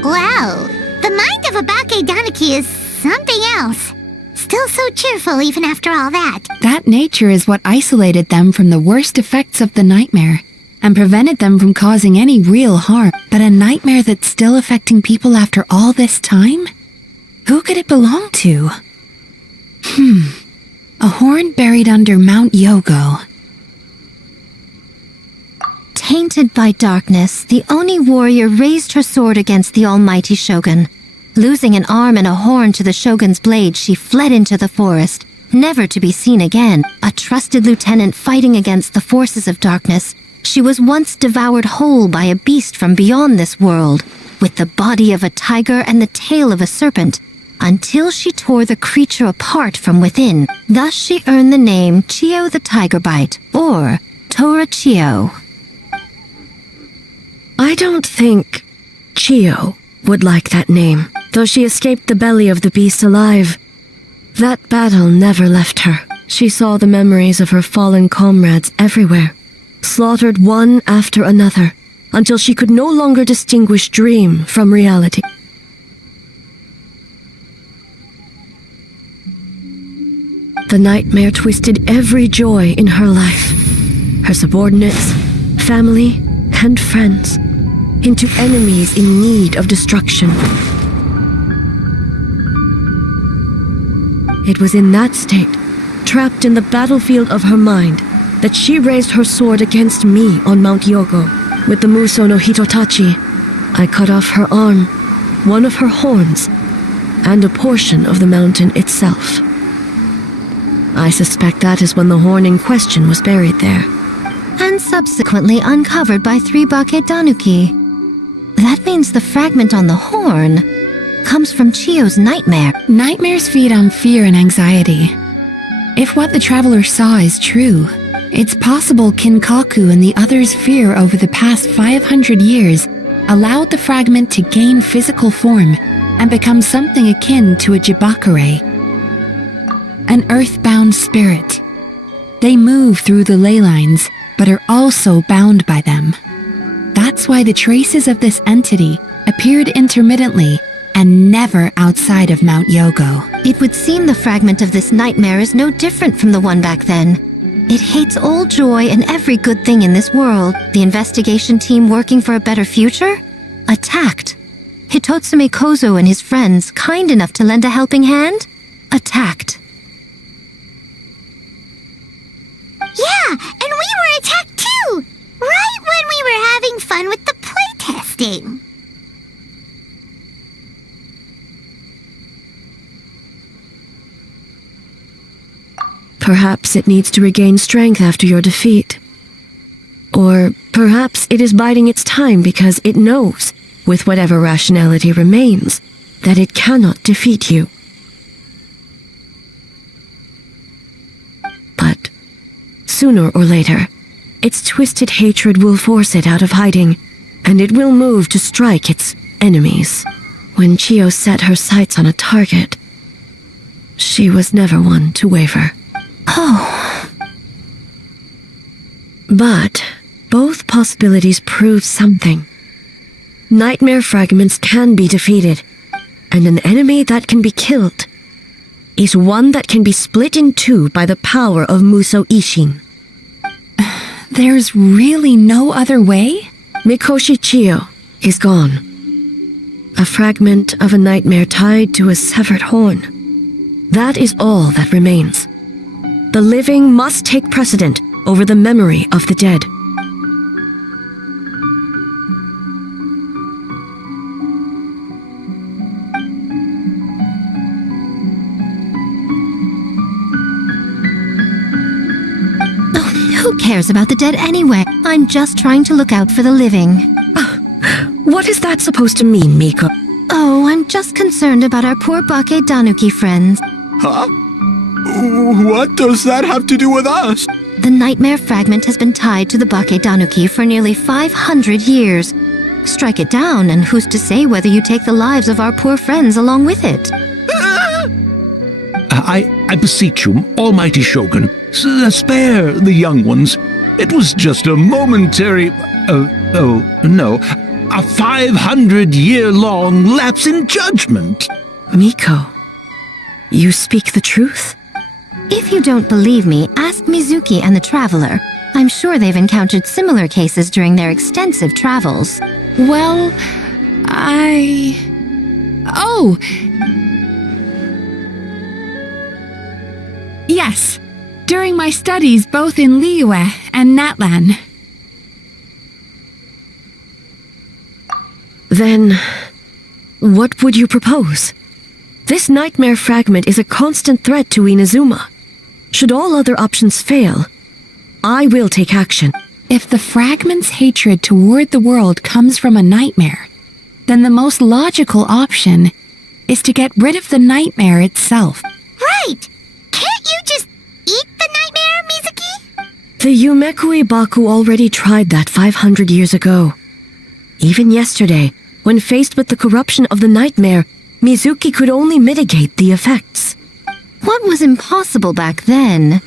Wow, the mind of a Bakedaniki is something else. Still so cheerful even after all that. That nature is what isolated them from the worst effects of the nightmare and prevented them from causing any real harm. But a nightmare that's still affecting people after all this time? Who could it belong to? A horn buried under Mount Yogo. Tainted by darkness, the Oni warrior raised her sword against the almighty Shogun. Losing an arm and a horn to the Shogun's blade, she fled into the forest, never to be seen again. A trusted lieutenant fighting against the forces of darkness, she was once devoured whole by a beast from beyond this world, with the body of a tiger and the tail of a serpent, until she tore the creature apart from within. Thus she earned the name Chio the Tigerbite, or Tora Chio. I don't think Chio would like that name, though she escaped the belly of the beast alive. That battle never left her. She saw the memories of her fallen comrades everywhere, slaughtered one after another, until she could no longer distinguish dream from reality. The nightmare twisted every joy in her life, her subordinates, family, and friends, into enemies in need of destruction. It was in that state, trapped in the battlefield of her mind, that she raised her sword against me on Mount Yogo. With the Muso no Hitotachi, I cut off her arm, one of her horns, and a portion of the mountain itself. I suspect that is when the horn in question was buried there. And subsequently uncovered by 3 Bakedanuki. That means the fragment on the horn comes from Chio's nightmare. Nightmares feed on fear and anxiety. If what the traveler saw is true, it's possible Kinkaku and the others' fear over the past 500 years allowed the fragment to gain physical form and become something akin to a Jibakure, an earthbound spirit. They move through the ley lines, but are also bound by them. That's why the traces of this entity appeared intermittently and never outside of Mount Yogo. It would seem the fragment of this nightmare is no different from the one back then. It hates all joy and every good thing in this world. The investigation team working for a better future? Attacked. Hitotsume Kozo and his friends, kind enough to lend a helping hand? Attacked. Yeah, and we were attacked too! Right when we were having fun with the playtesting. Perhaps it needs to regain strength after your defeat. Or perhaps it is biding its time because it knows, with whatever rationality remains, that it cannot defeat you. But sooner or later, its twisted hatred will force it out of hiding, and it will move to strike its enemies. When Chiyo set her sights on a target, she was never one to waver. Oh. But both possibilities prove something. Nightmare fragments can be defeated, and an enemy that can be killed is one that can be split in two by the power of Muso Ishin. There's really no other way? Mikoshi Chiyo is gone. A fragment of a nightmare tied to a severed horn. That is all that remains. The living must take precedent over the memory of the dead. Who cares about the dead anyway? I'm just trying to look out for the living. What is that supposed to mean, Miko? Oh, I'm just concerned about our poor Bake Danuki friends. Huh? What does that have to do with us? The nightmare fragment has been tied to the Bake Danuki for nearly 500 years. Strike it down, and who's to say whether you take the lives of our poor friends along with it? I beseech you, Almighty Shogun, spare the young ones. It was just a momentary... no. A 500-year-long lapse in judgment. Miko, you speak the truth? If you don't believe me, ask Mizuki and the Traveler. I'm sure they've encountered similar cases during their extensive travels. Well, Oh! Yes, during my studies both in Liyue and Natlan. Then, what would you propose? This nightmare fragment is a constant threat to Inazuma. Should all other options fail, I will take action. If the fragment's hatred toward the world comes from a nightmare, then the most logical option is to get rid of the nightmare itself. Right! Can't you just eat the nightmare, Mizuki? The Yumekui Baku already tried that 500 years ago. Even yesterday, when faced with the corruption of the nightmare, Mizuki could only mitigate the effects. What was impossible back then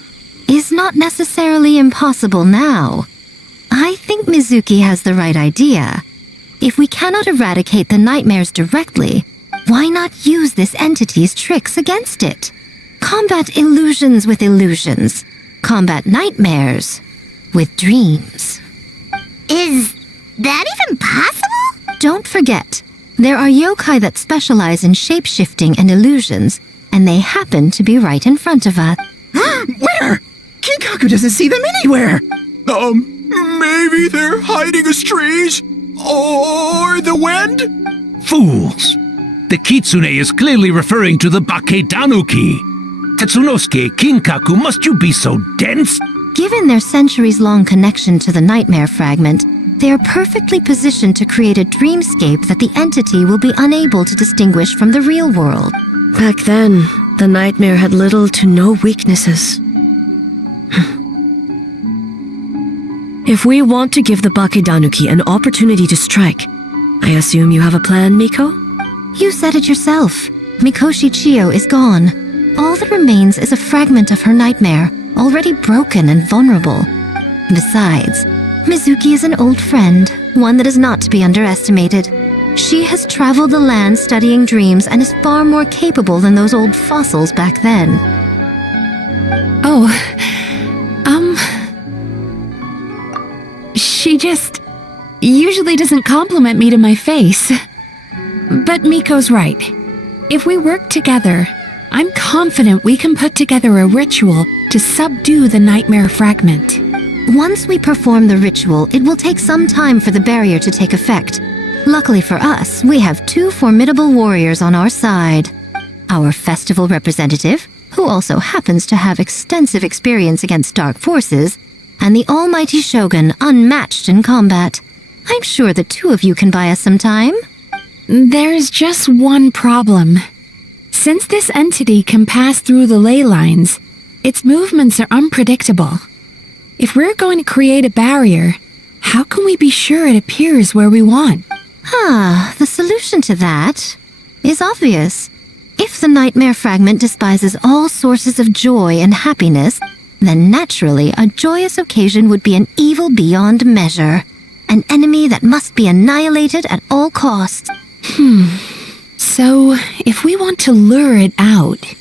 is not necessarily impossible now. I think Mizuki has the right idea. If we cannot eradicate the nightmares directly, why not use this entity's tricks against it? Combat illusions with illusions. Combat nightmares with dreams. Is that even possible? Don't forget, there are yokai that specialize in shape-shifting and illusions, and they happen to be right in front of us. Where? Kinkaku doesn't see them anywhere! Maybe they're hiding as trees? Or the wind? Fools! The Kitsune is clearly referring to the Bake Danuki. Tetsunosuke, Kinkaku, must you be so dense? Given their centuries-long connection to the nightmare fragment, they are perfectly positioned to create a dreamscape that the entity will be unable to distinguish from the real world. Back then, the nightmare had little to no weaknesses. If we want to give the Bake Danuki an opportunity to strike, I assume you have a plan, Miko? You said it yourself. Mikoshi Chiyo is gone. All that remains is a fragment of her nightmare, already broken and vulnerable. Besides, Mizuki is an old friend, one that is not to be underestimated. She has traveled the land studying dreams and is far more capable than those old fossils back then. Oh, she just usually doesn't compliment me to my face. But Miko's right. If we work together, I'm confident we can put together a ritual to subdue the nightmare fragment. Once we perform the ritual, it will take some time for the barrier to take effect. Luckily for us, we have two formidable warriors on our side. Our festival representative, who also happens to have extensive experience against dark forces, and the almighty Shogun, unmatched in combat. I'm sure the two of you can buy us some time. There's just one problem. Since this entity can pass through the ley lines, its movements are unpredictable. If we're going to create a barrier, how can we be sure it appears where we want? The solution to that is obvious. If the nightmare fragment despises all sources of joy and happiness, then naturally a joyous occasion would be an evil beyond measure. An enemy that must be annihilated at all costs. So, if we want to lure it out...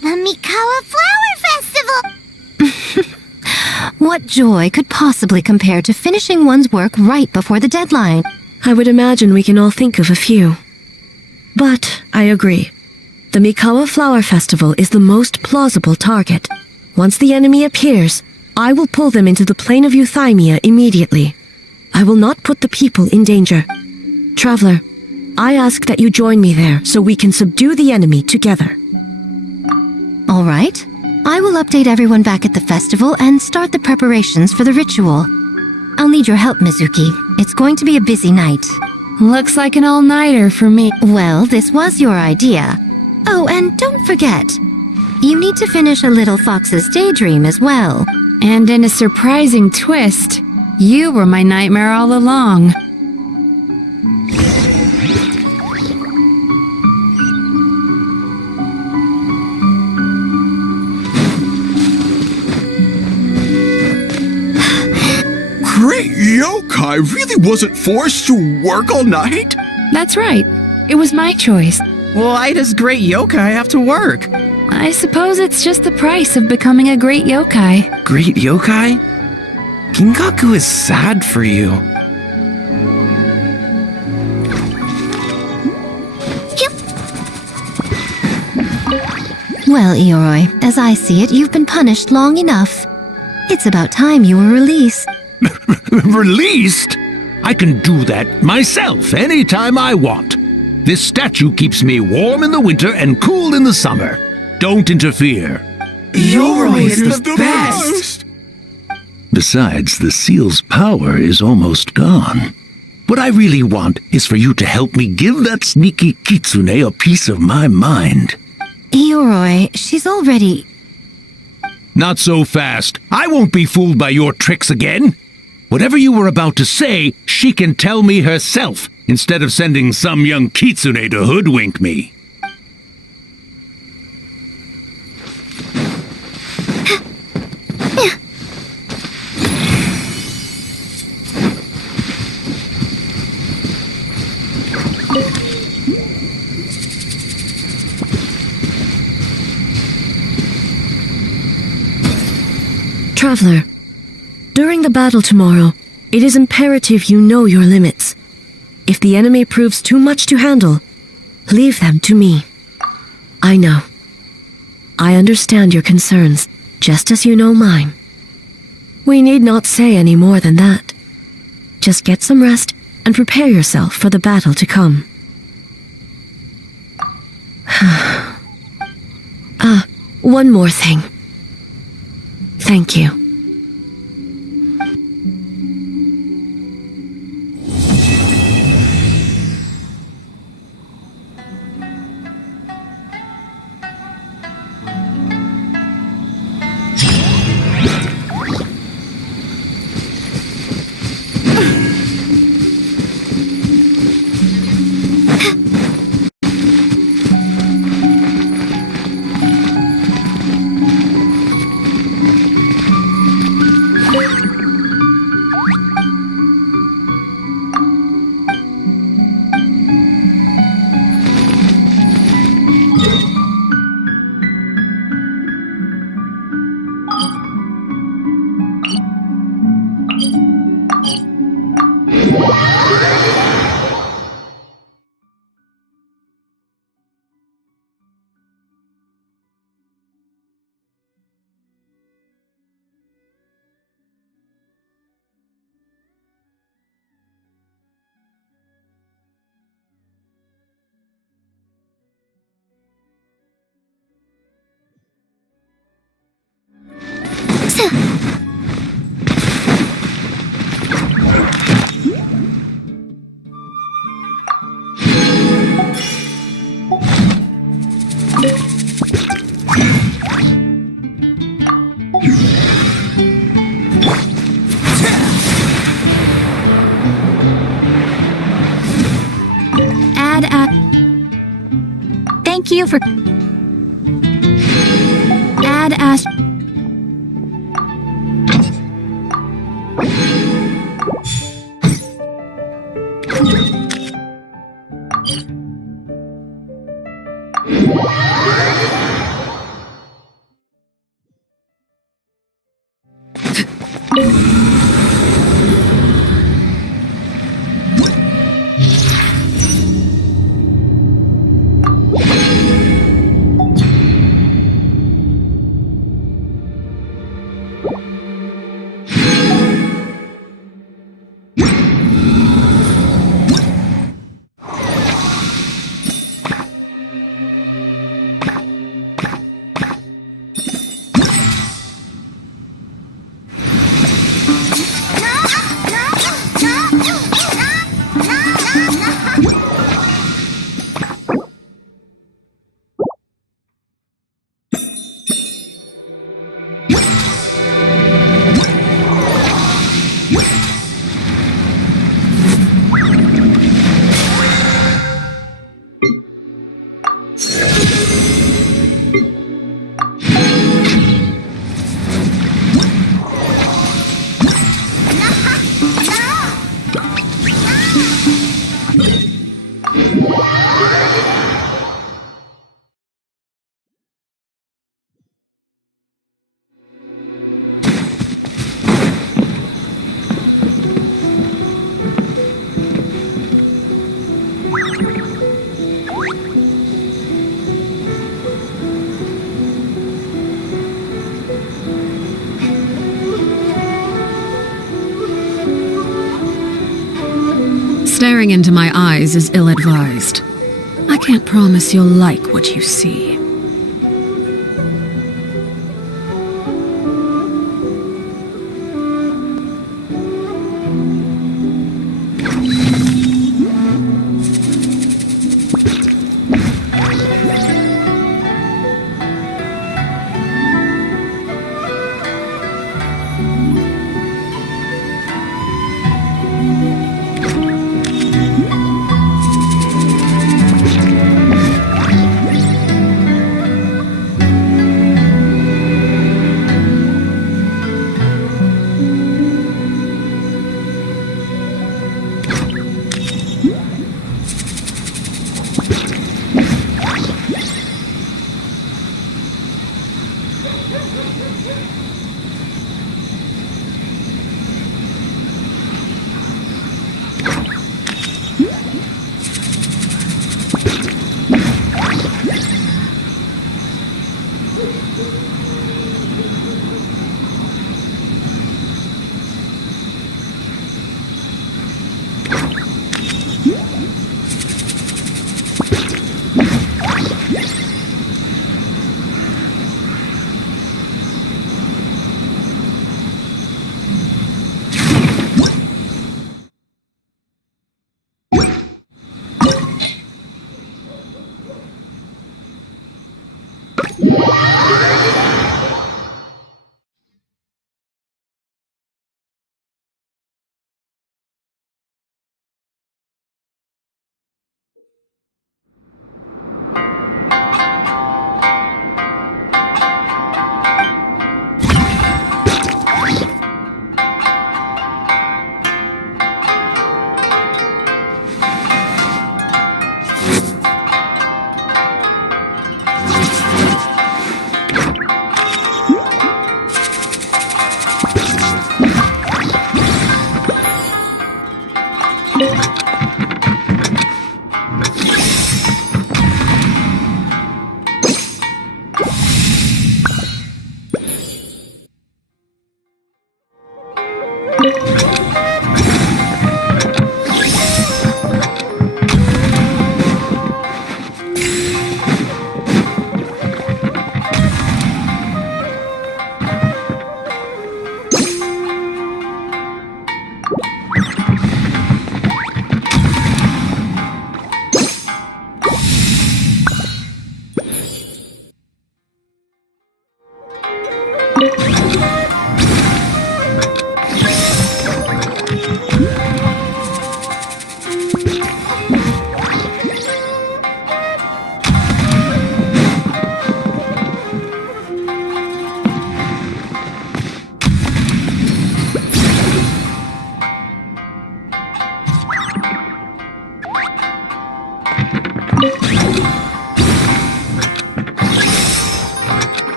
The Mikawa Flower Festival! What joy could possibly compare to finishing one's work right before the deadline? I would imagine we can all think of a few. But I agree. The Mikawa Flower Festival is the most plausible target. Once the enemy appears, I will pull them into the plane of Euthymia immediately. I will not put the people in danger. Traveler, I ask that you join me there so we can subdue the enemy together. All right. I will update everyone back at the festival and start the preparations for the ritual. I'll need your help, Mizuki. It's going to be a busy night. Looks like an all-nighter for me. Well, this was your idea. Oh, and don't forget, you need to finish a Little Fox's Daydream as well. And in a surprising twist, you were my nightmare all along. Great yokai really wasn't forced to work all night? That's right. It was my choice. Why does great yokai have to work? I suppose it's just the price of becoming a great yokai. Great yokai? Gingaku is sad for you. Well, Ioroi, as I see it, you've been punished long enough. It's about time you were released. Released? I can do that myself anytime I want. This statue keeps me warm in the winter and cool in the summer. Don't interfere. Ioroi is the best! Besides, the seal's power is almost gone. What I really want is for you to help me give that sneaky kitsune a piece of my mind. Ioroi, she's already... Not so fast. I won't be fooled by your tricks again. Whatever you were about to say, she can tell me herself, instead of sending some young kitsune to hoodwink me. Traveler, during the battle tomorrow, it is imperative you know your limits. If the enemy proves too much to handle, leave them to me. I know. I understand your concerns, just as you know mine. We need not say any more than that. Just get some rest and prepare yourself for the battle to come. One more thing. Thank you. you for... Add Ast... Staring into my eyes is ill-advised. I can't promise you'll like what you see.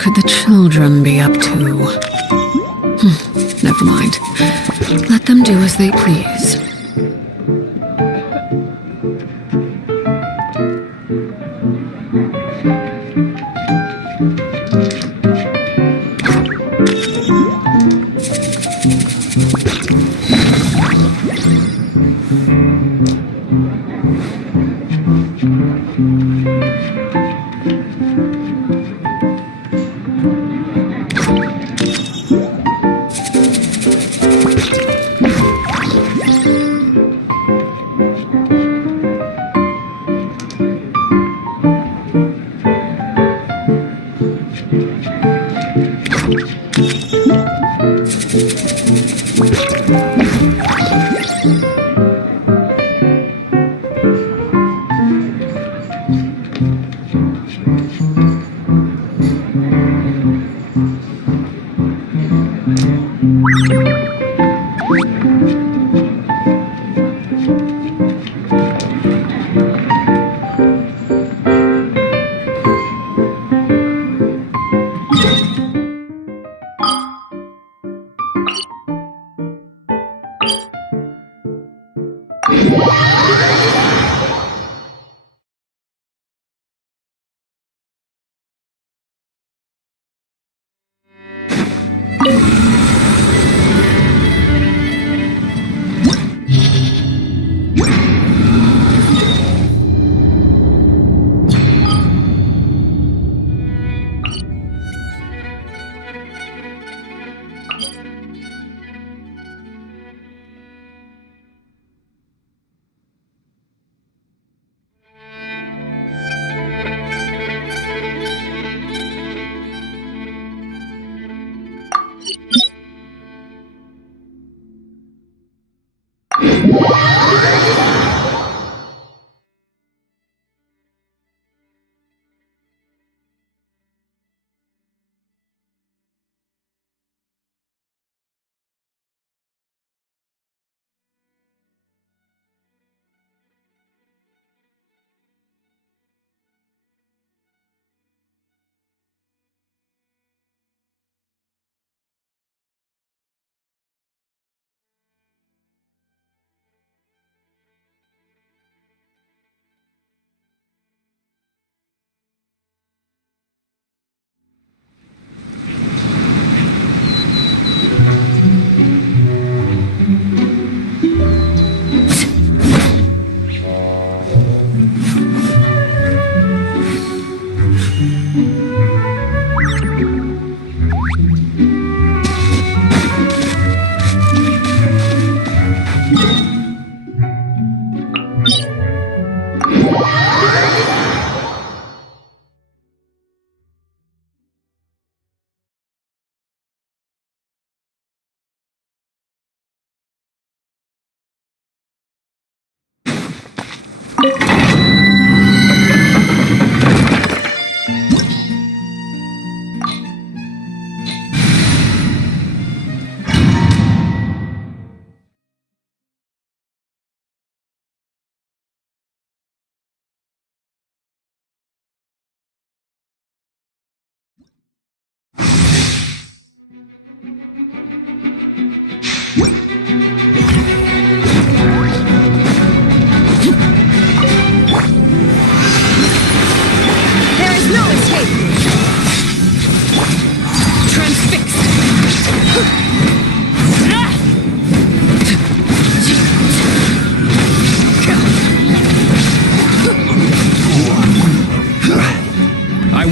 could the children be up to? Never mind. Let them do as they please.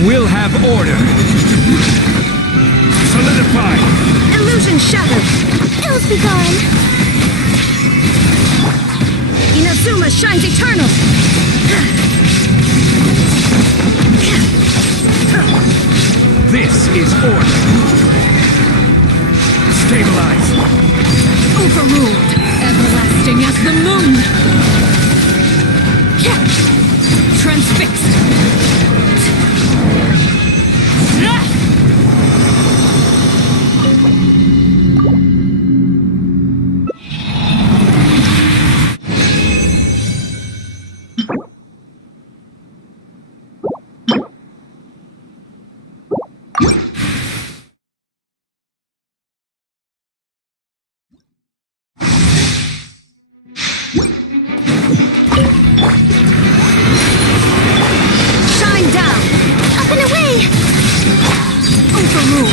will have order. Solidify. Illusion shattered. Ills be gone. Inazuma shines eternal. This is order. Stabilize. Overruled. Everlasting as the moon. Transfixed. Shine down! Up and away! Overruled!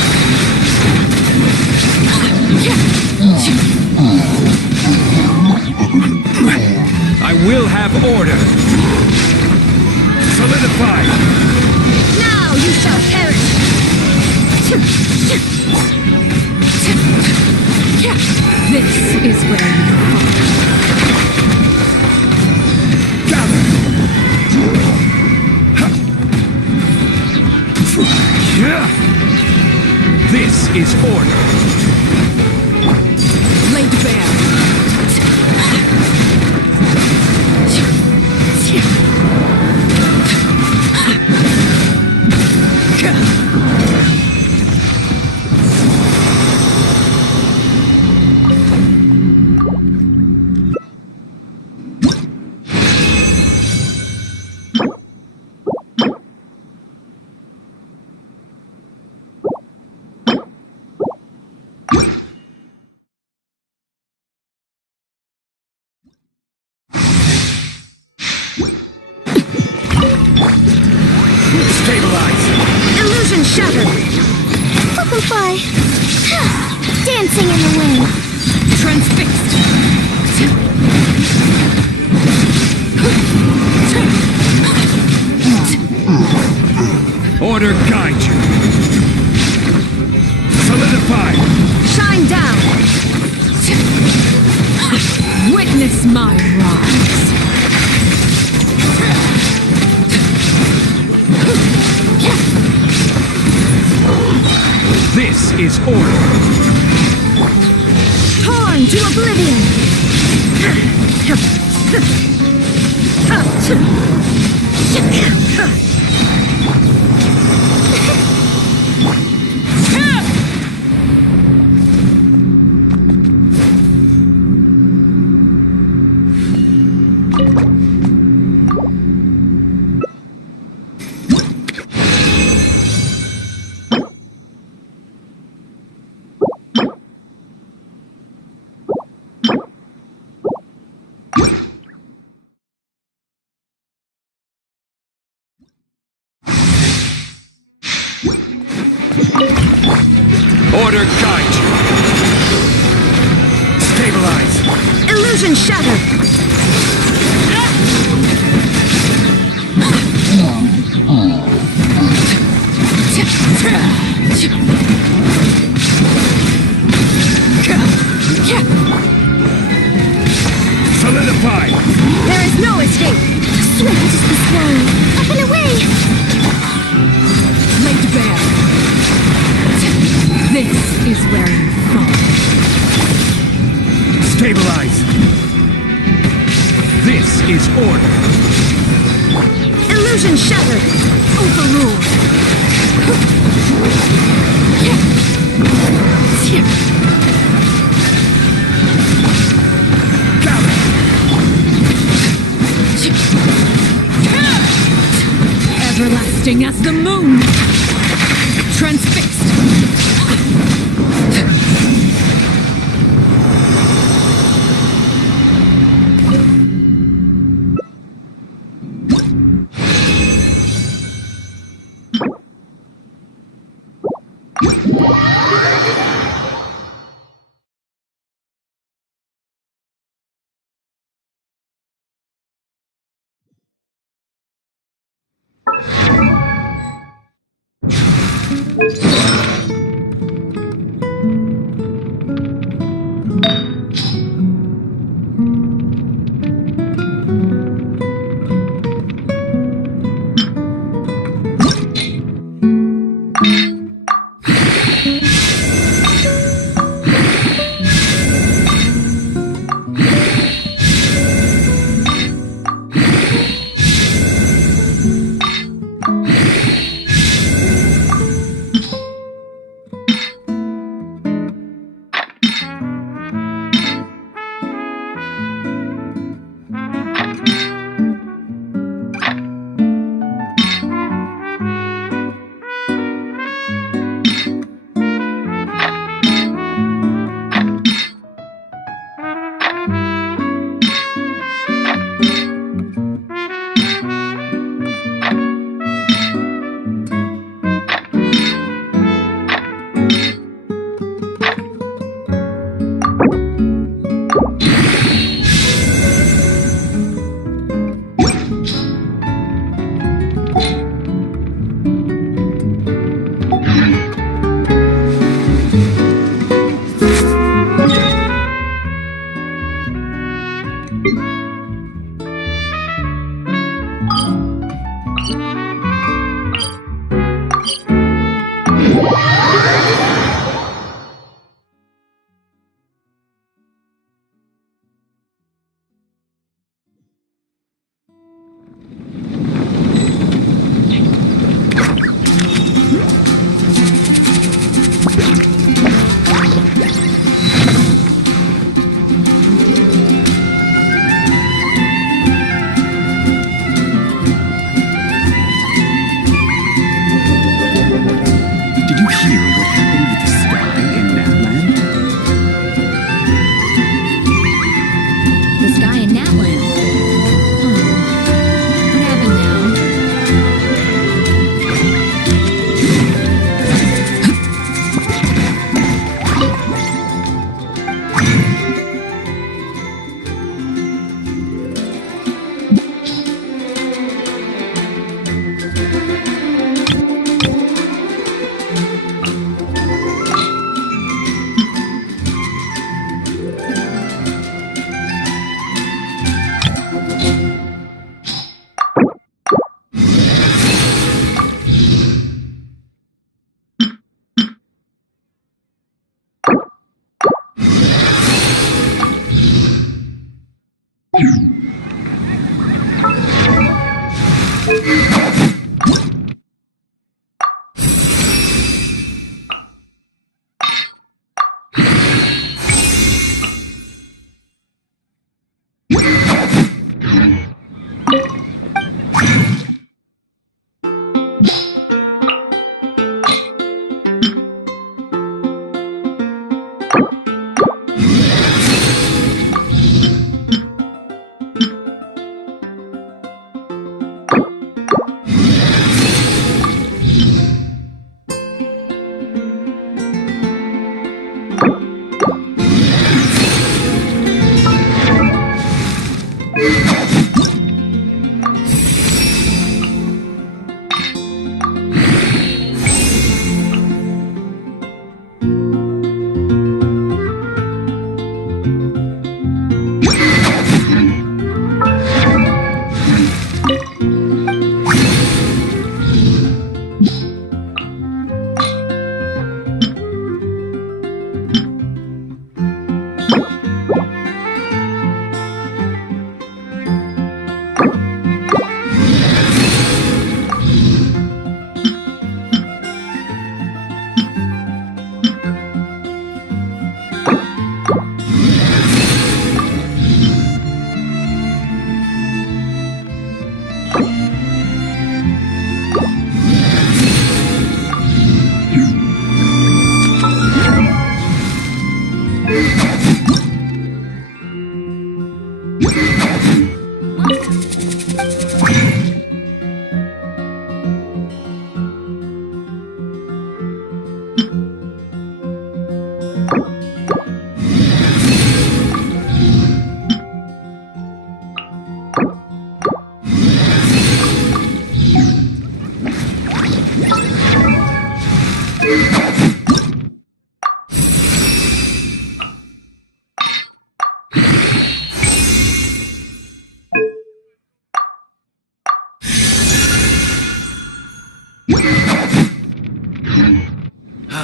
I will have order. Solidify. Now you shall perish! This is where you This is order. laid bare. Stabilize. Illusion shattered! Fly! Dancing in the wind! Transfixed. Order guide you. Solidify. Shine down! Witness my rise. This is order. Torn to oblivion! Order guide you. Stabilize. Illusion shattered! Solidify. There is no escape! Swift as the snow! Up and away! Laid bare. This is where you fall. Stabilize. This is order. Illusion shattered! Overruled! Everlasting as the moon. Transfixed.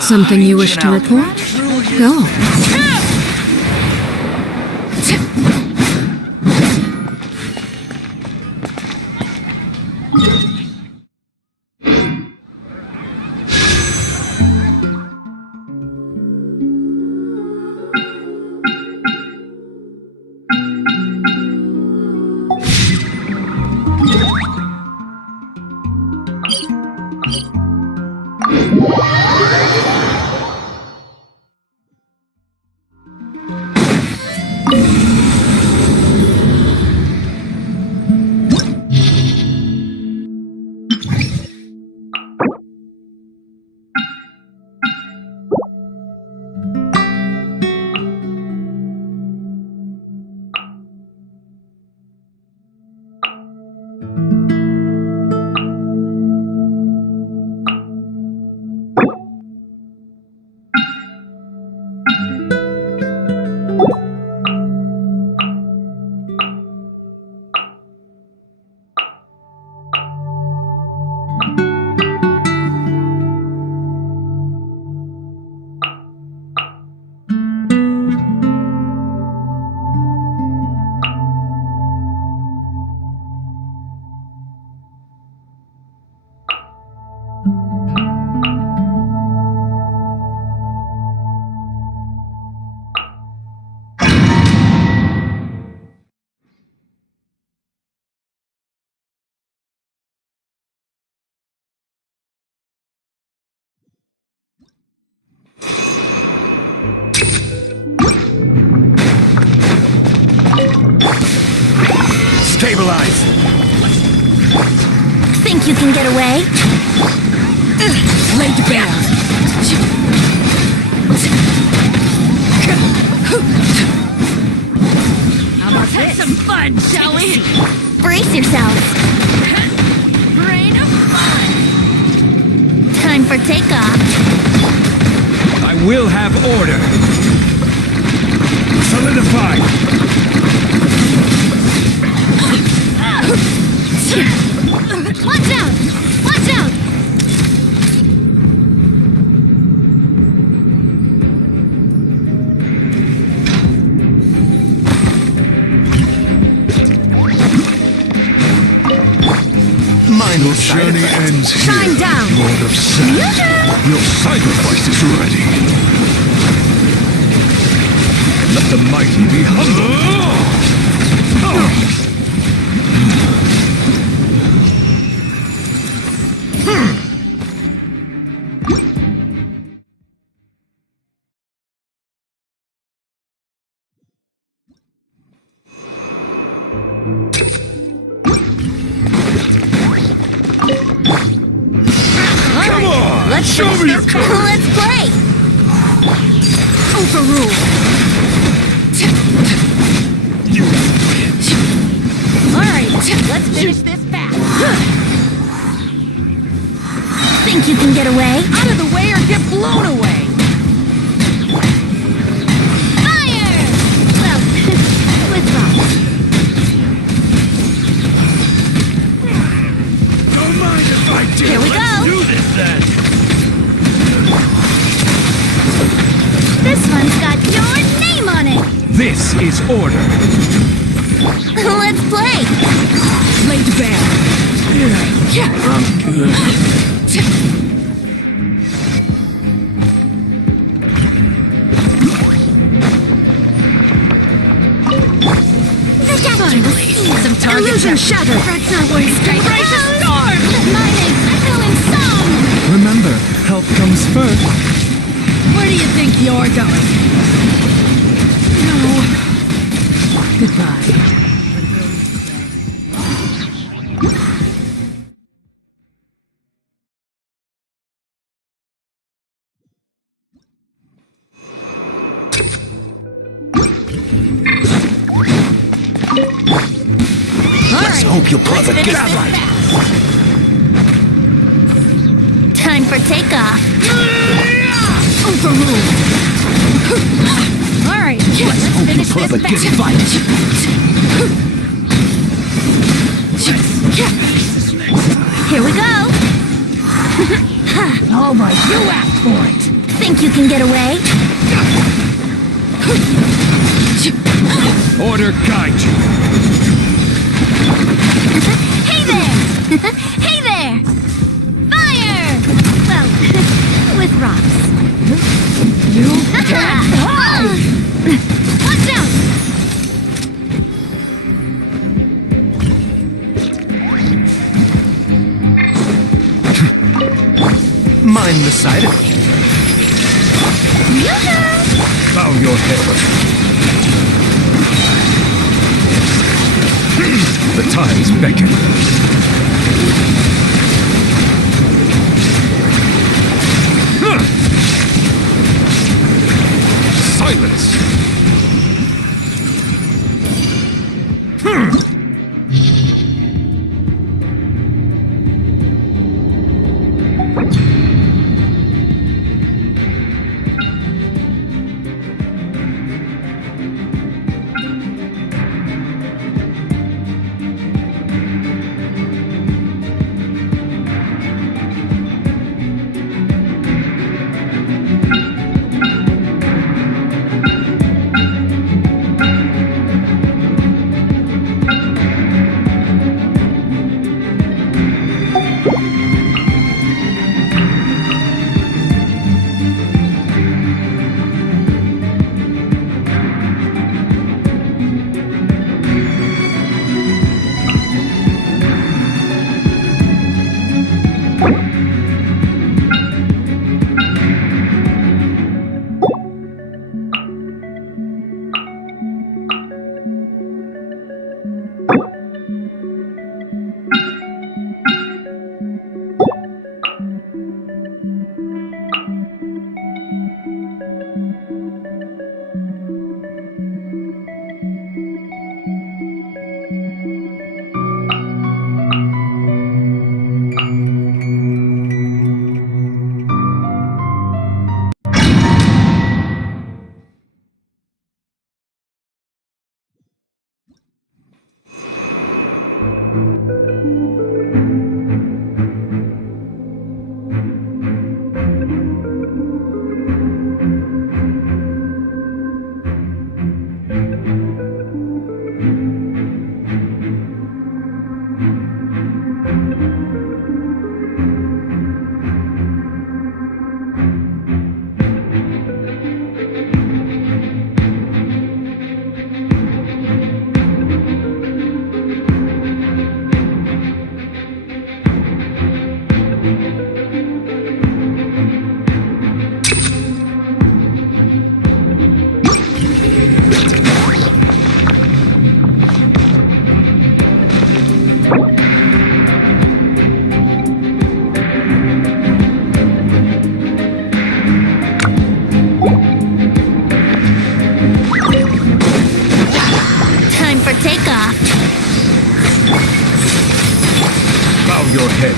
Something you wish to report? Go on. Stabilize! Think you can get away? Laid bare. How about this? Have some fun, shall we? Brace yourselves. Rain of fun. Time for takeoff. I will have order. Solidify! Watch out! Watch out! Your journey ends here, Shine down. Lord of Sand. Your sacrifice is ready. Let the mighty be humble. Show me your courage! Let's play! Overruled. You win. Alright, let's finish this fast. Think you can get away? Out of the way or get blown away. Fire! Well, withdraw. Don't mind if I do. Here we Let's go. do this then. This one's got your name on it! This is order. Let's play! Laid bare. I'm good. The statue will see some target. Illusion shattered. That's not what it's trying to Gracious do. storm. My name's feeling some! Remember, health comes first. Where do you think you're going? No. Goodbye. Let's hope you pull together. Time for takeoff. room for room. All right, let's finish Put up a this good battle. fight. Here we go. All right, you asked for it. Think you can get away? Order guide you. Hey there! Hey there! Fire! Well, with rocks. You can't hide! Watch out! Mind the side of me. Bow your head. The times beckon. Silence! your head.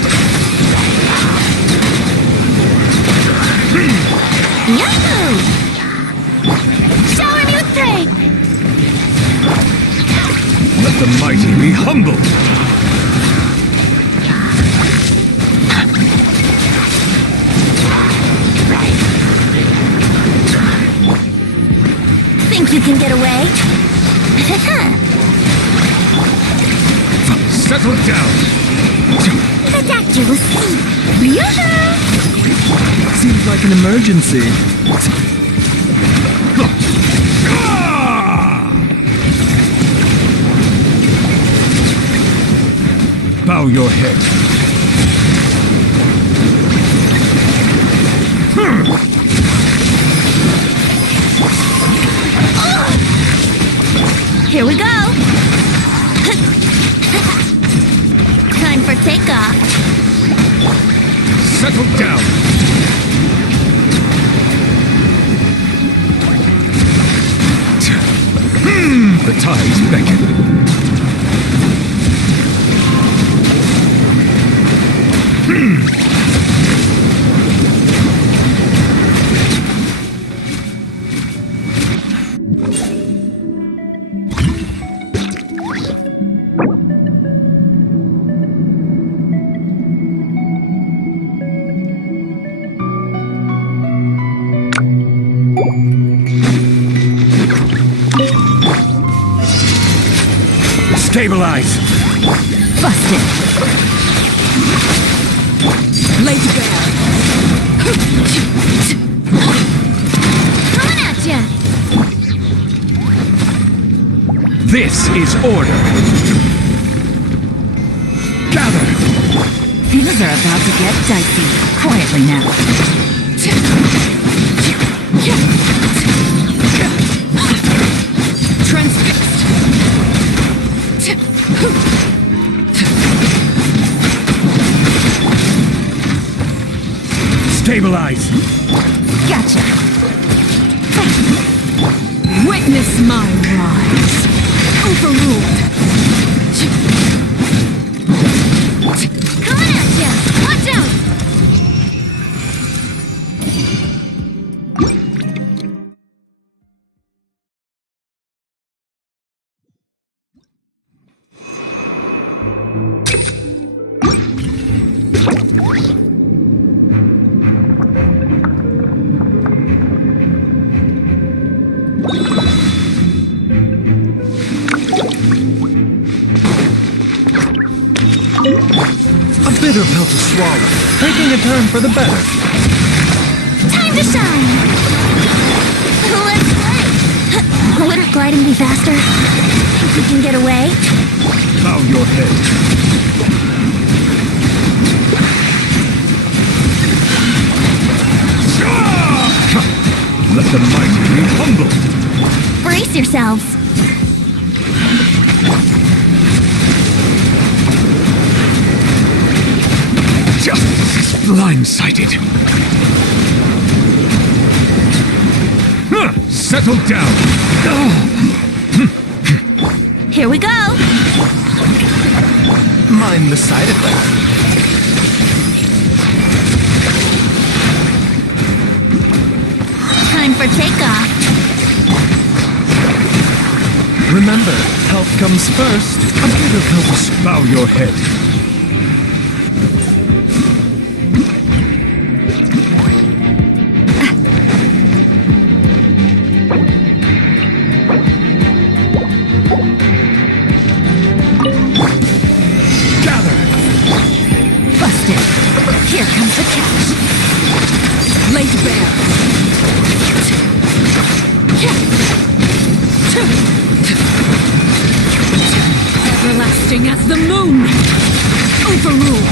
Yahoo! Show him your strength! Let the mighty be humble. Think you can get away? Settle down. The doctor will see. Yahoo! Seems like an emergency. Bow your head. Here we go. Time for takeoff. Settle down. The tides beckon. Stabilize! Busted. Laid bare. Coming at ya! This is order! Gather! Things are about to get dicey. Quietly now. Transfixed. Stabilize! Gotcha. Witness my rise. Overruled. Coming at ya! Watch out! A bitter pill to swallow, taking a turn for the better. Time to shine! Let's play! Wouldn't gliding be faster? If we can get away? Bow your head. Let the mighty be humbled. Brace yourselves! Justice is blindsided. Settle down. Here we go! Mind the side effects. Time for takeoff! Remember, health comes first. A bitter pill to bow your head. Here comes the catch. Laid bare. Everlasting as the moon. Overruled.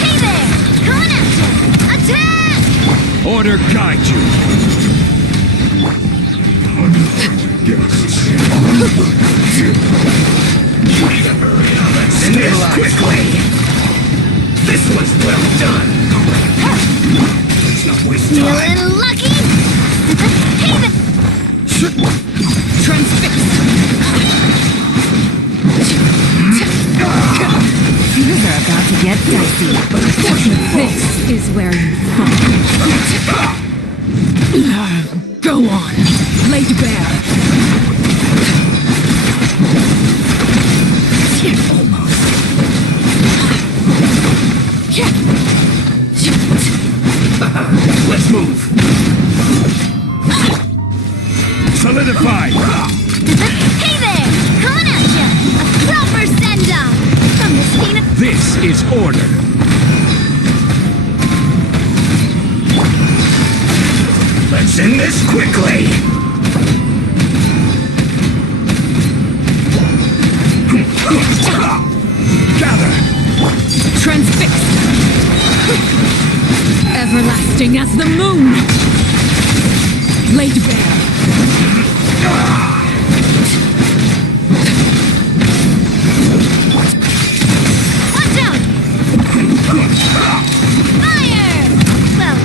Hey there! Coming at you! Attack! Order guide you. Stabilize quickly! This was well done! Let's not waste time! Feeling lucky? Hey there! Transfixed. Things are about to get dicey. This is where you fall. Go on. Laid bare. Let's move! Solidify! Hey there! Coming at you! A proper send-off! From the scene of... This is order. Let's end this quickly! Gather! Transfixed. Everlasting as the moon. Laid bare. Watch out! Fire! Well...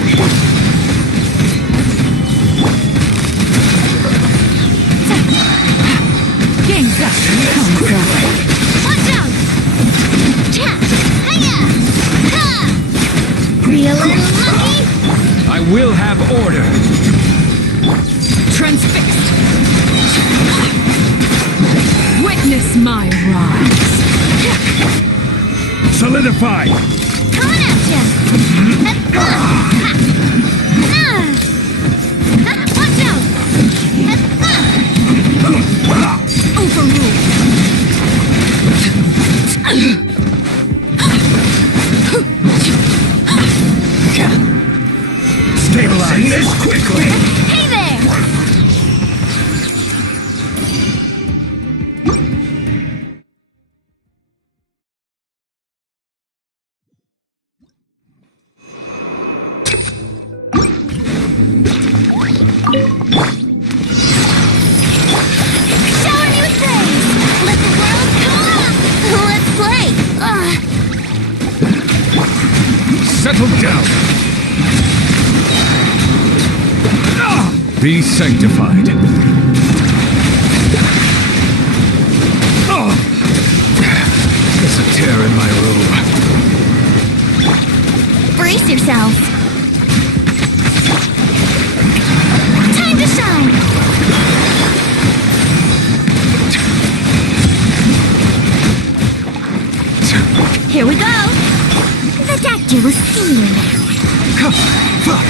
Game's up. Come forward. Watch out! Cha! Hiya! Ha! Feeling lucky? I will have order. Transfixed. Witness my rise. Solidify! Coming at ya! Watch out! Stabilize this quickly! Hey there! Shower me with praise! Let the world come up! Let's play! Settle down! Be sanctified. There's a tear in my robe. Brace yourselves! Time to shine! Here we go! The doctor will see you now.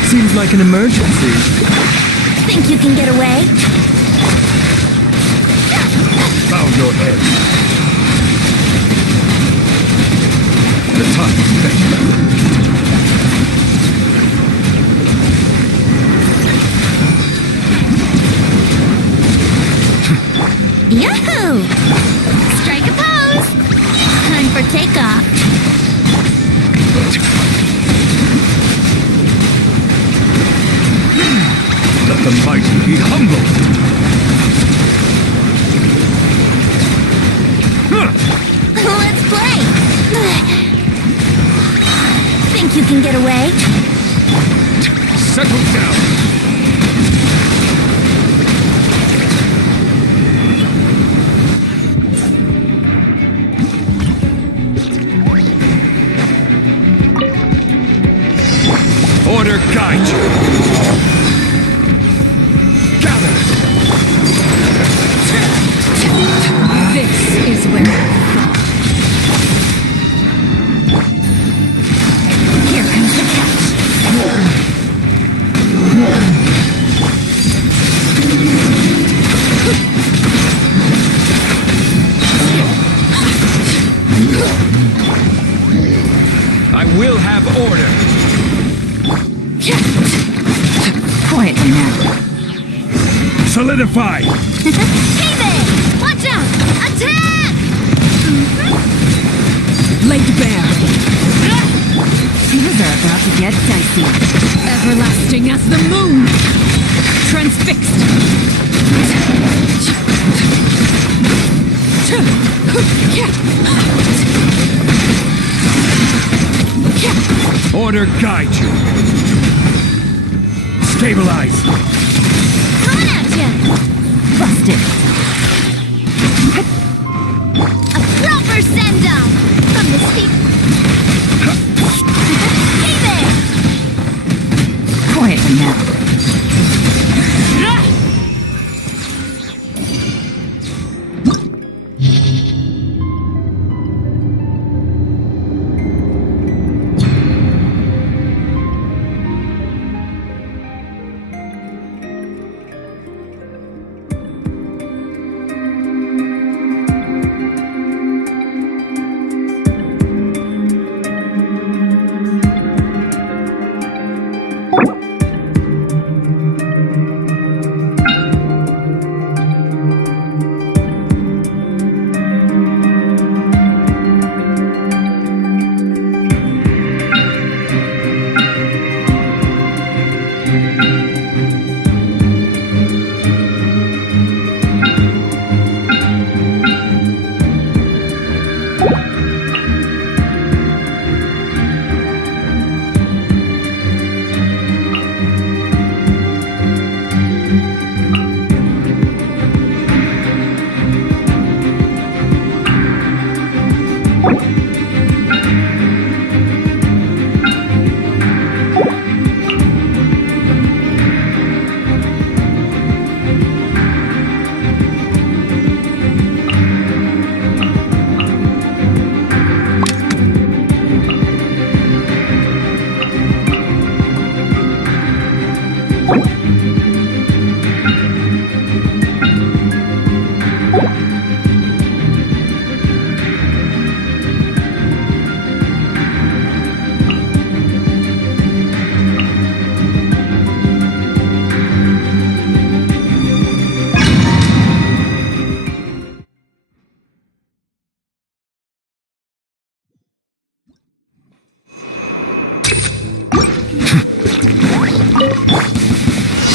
Seems like an emergency. Think you can get away? Bow your head. The time is spent. Yahoo! Strike a pose! Time for takeoff. Let the mighty be humbled. Let's play! Think you can get away? Settle down. Order guide you. Gather. This is where I fall. Here comes the catch. I will have order. Quietly now. Solidify. Hey there! Watch out! Attack! Laid bare. Things are about to get dicey. Everlasting as the moon. Transfixed. Order guide you. Stabilize. Coming at ya! Busted. A proper send-down! From the speak... Hey there! Quietly now.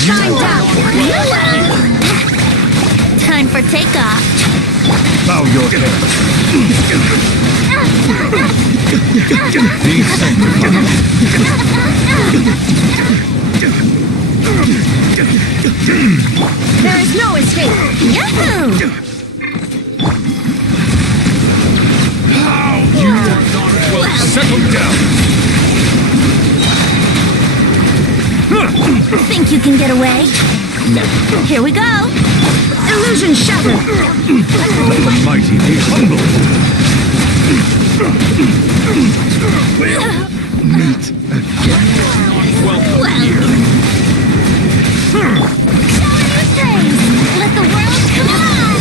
Shine down! Time for takeoff. Bow your head. Be sanctified. There is no escape. Yahoo! You are not well. Settle down. Think you can get away? No. Here we go. Illusion shattered. Let the mighty be humble. Meet again. Welcome here. Let the world come on!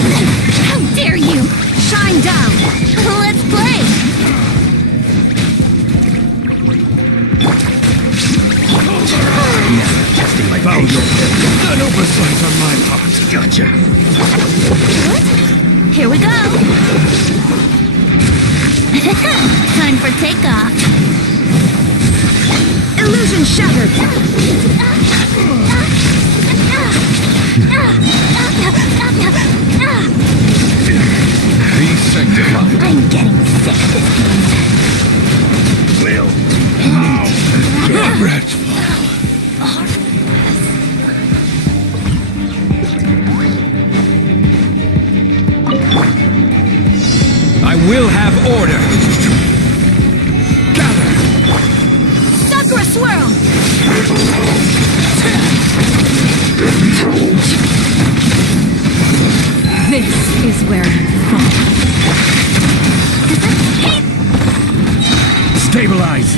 How dare you! Shine down! Let's play! Testing my bow your head. An oversight on my part. Gotcha. Here we go! Time for takeoff. Illusion shattered! Be sanctified. I'm getting sick this game. Will now regret. I will have order. Gather. Sakura swirl! This is where you fall. Stabilize.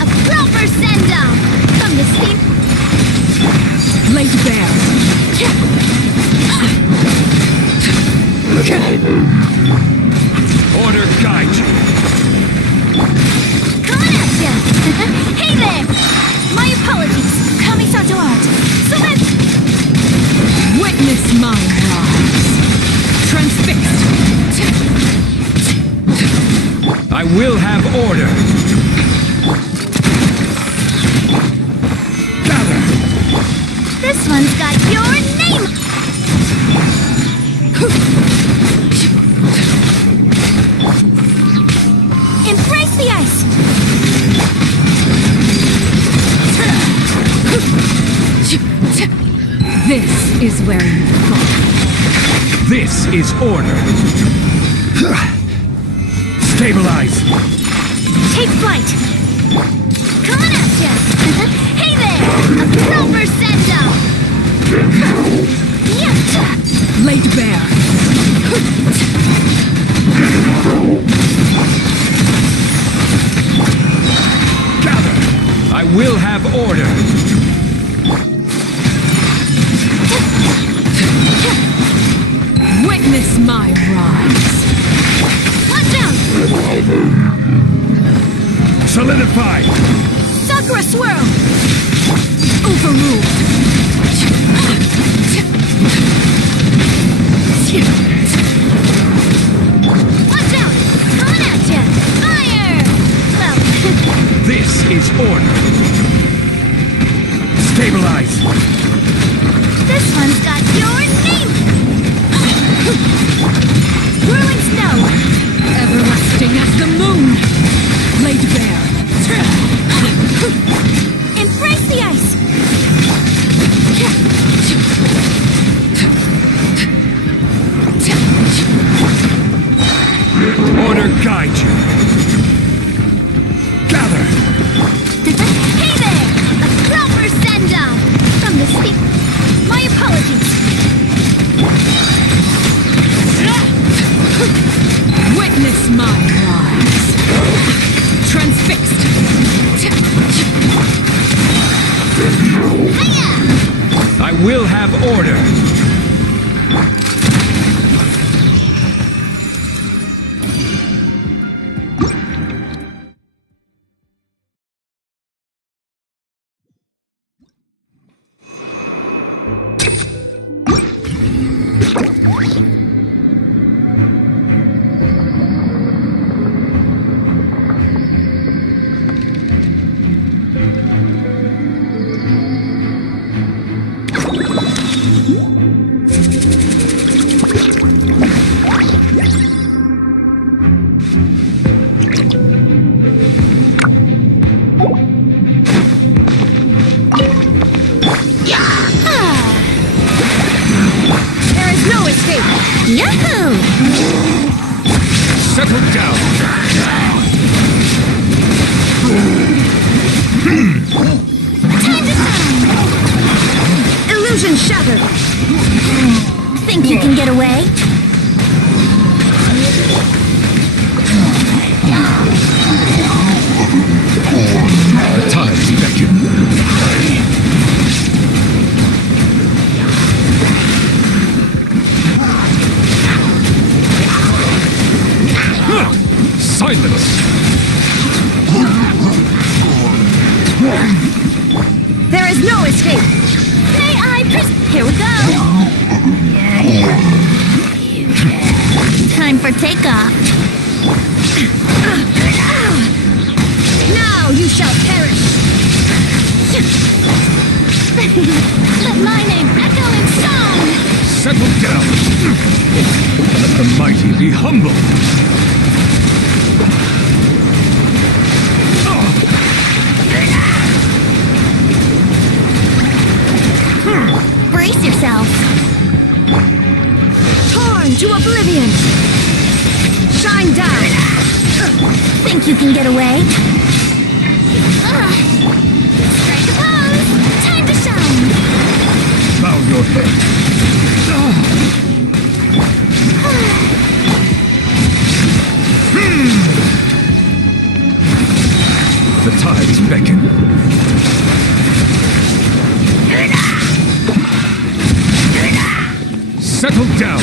A proper send-down! From the steep... Laid bare. Order guide you. Coming at ya! Hey there! My apologies. Kami-sato art. Submit! Witness my rise. Transfixed. I will have order. Gather. This one's got your name! Embrace the ice! This is where you fall. This is order. Stabilize. Take flight! Coming at ya! Hey there! A proper send-down! Yatta! Laid bare. Gather. I will have order. Witness my rise. Watch out! Solidify. Sakura swirl! Overruled. Watch out! Coming at ya! Fire! Well... This is order. Stabilize. This one's got your name! Whirling snow! Everlasting as the moon. Laid bare. Embrace the ice! Order guide you. Gather. Hey there! A proper send-down! From the steep... My apologies! Witness my rise. Transfixed. Hiya! I will have order. down. Illusion shattered. Think you can get away? The tides beckon. Silence! There is no escape. May I Here we go. Time for takeoff. Now you shall perish. Let my name echo in song. Settle down! Let the mighty be humble! Brace yourself. Torn to oblivion. Shine down. Think you can get away? Strike a pose. Time to shine. Bow your head. The tides beckon. Settle down.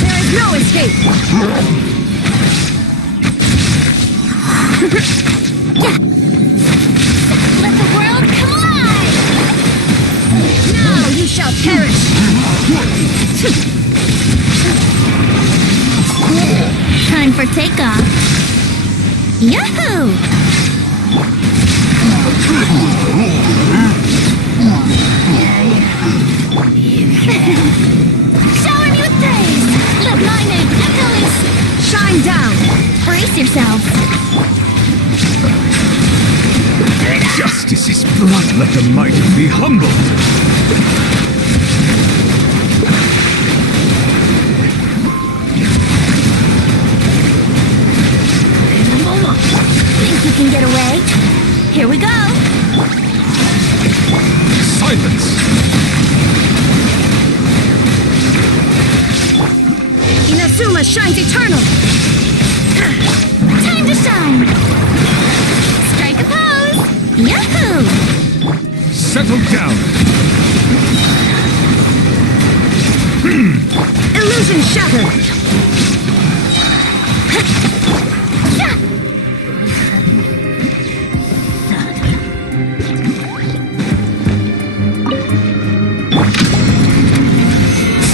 There is no escape. Let the world come alive. Now you shall perish. Time for takeoff. Yahoo! Shower me with praise! Let my name echo in Shine down! Brace yourself! Justice is blood. Let the mighty be humbled. Think you can get away? Here we go! Silence! Inazuma shines eternal! Time to shine! Strike a pose! Yahoo! Settle down! Illusion shattered!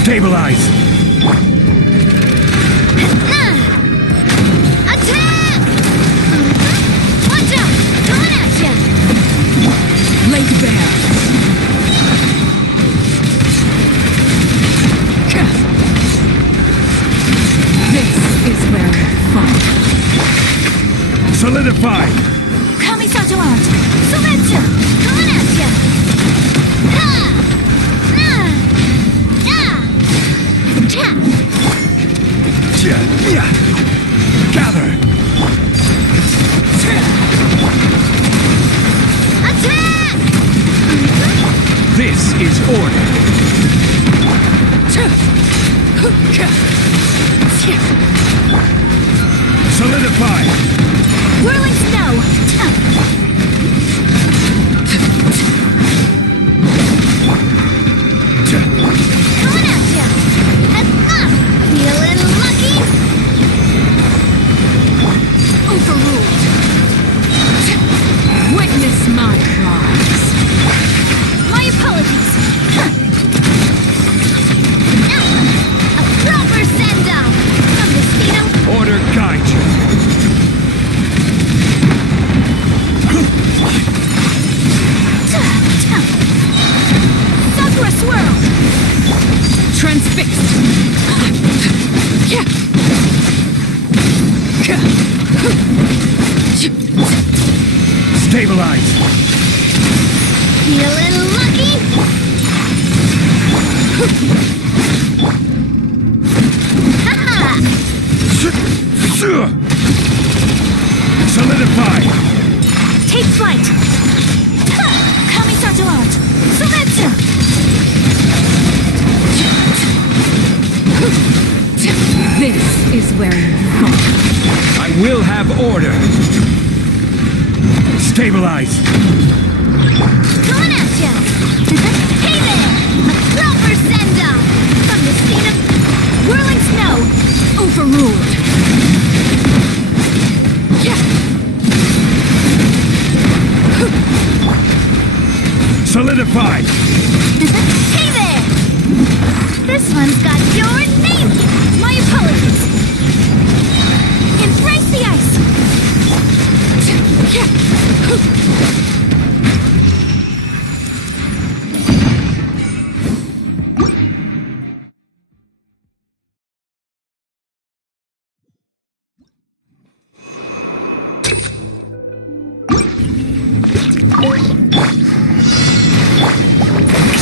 Stabilize! Attack! Watch out! Coming at ya! Lake Bear. This is where we fight. Solidify! Kamisato out! Sometsu! Coming at ya! Gather! Attack! This is order! Solidify! Whirling snow! Coming at ya! Feeling lucky? Overruled! Witness my rise. My apologies! A proper send-off! From the speedo! Order guide you! Sakura swirl! Transfixed. Stabilize! Feeling lucky? Solidify! Take flight! Kami-sato out! Sometsu! This is where you fall. I will have order! Stabilize! Coming at ya! Hey there! A proper send-off! From the scene of whirling snow! Overruled. Solidify! Hey there! This one's got your name! My apologies! Embrace the ice!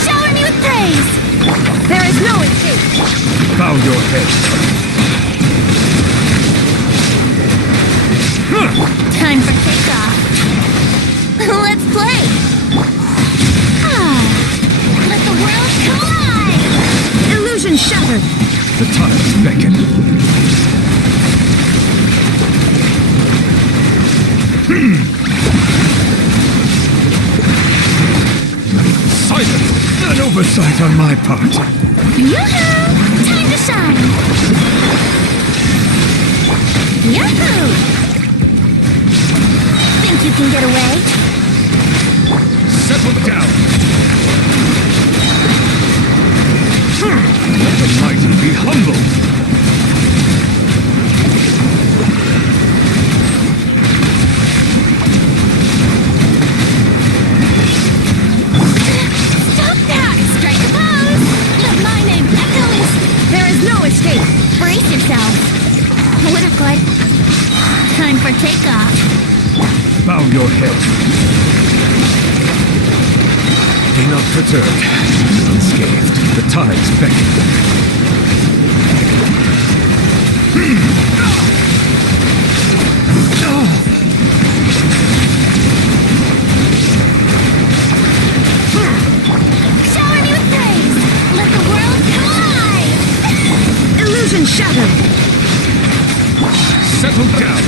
Shower me with praise! There is no escape! Bow your head. Time for takeoff. Let's play! Let the world collide! Illusion shattered. The tides beckon. Silence! An oversight on my part. Yoo-hoo! Time to shine! Yahoo! Think you can get away? Settle down. Let the mighty be humbled. Stop that! Strike a pose! Let my name echoes! There is no escape! Brace yourselves! What a good... Time for takeoff. Bow your head. Be not perturbed. Unscathed. The tides beckon. Shower me with praise! Let the world collide! Illusion shattered. Settle down.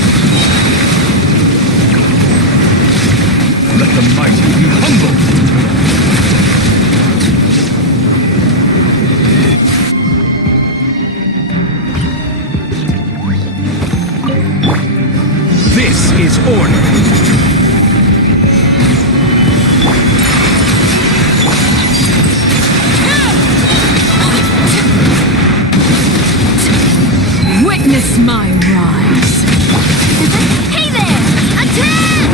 Let the mighty be humbled. This is order. Witness my rise. Hey there! Attack!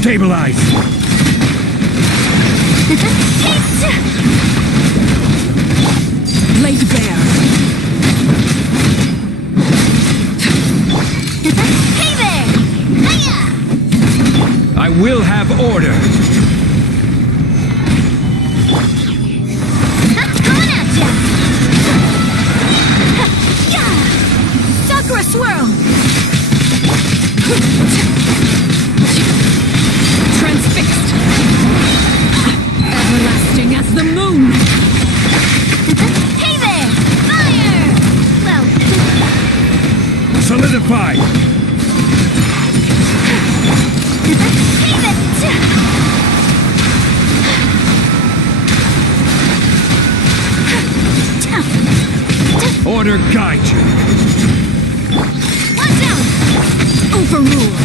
Stabilize. Laid bare. Hey there! Hiya! I will have order. Coming at ya! Sakura swirl. Transfixed. Everlasting as the moon. Hey there! Fire! Well... Solidify. Hey there! Order guide you. Watch out! Overruled.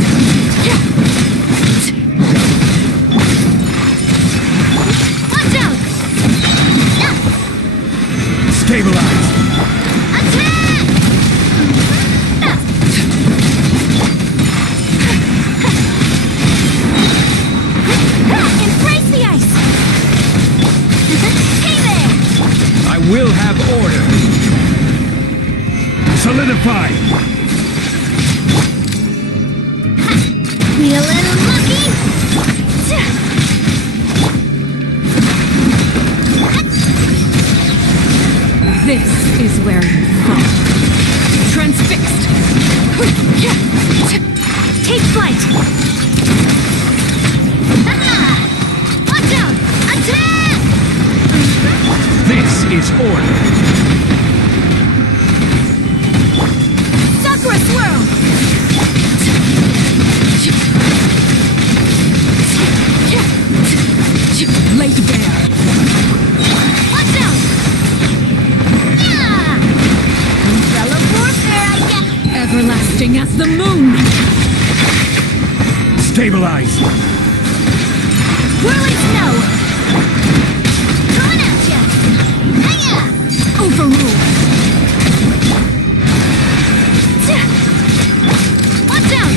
Watch out! Stabilize. Attack! Embrace the ice! Hey there! I will have order. Solidify. We a little lucky? where you fall. Transfixed! Take flight! Watch out! Attack! This is order. Sakura swirl! Laid bare. Watch out! Yeah! Umbrella warfare, I guess! Everlasting as the moon. Stabilize. Whirling snow! Coming at ya! Hiya! Overruled. Watch out!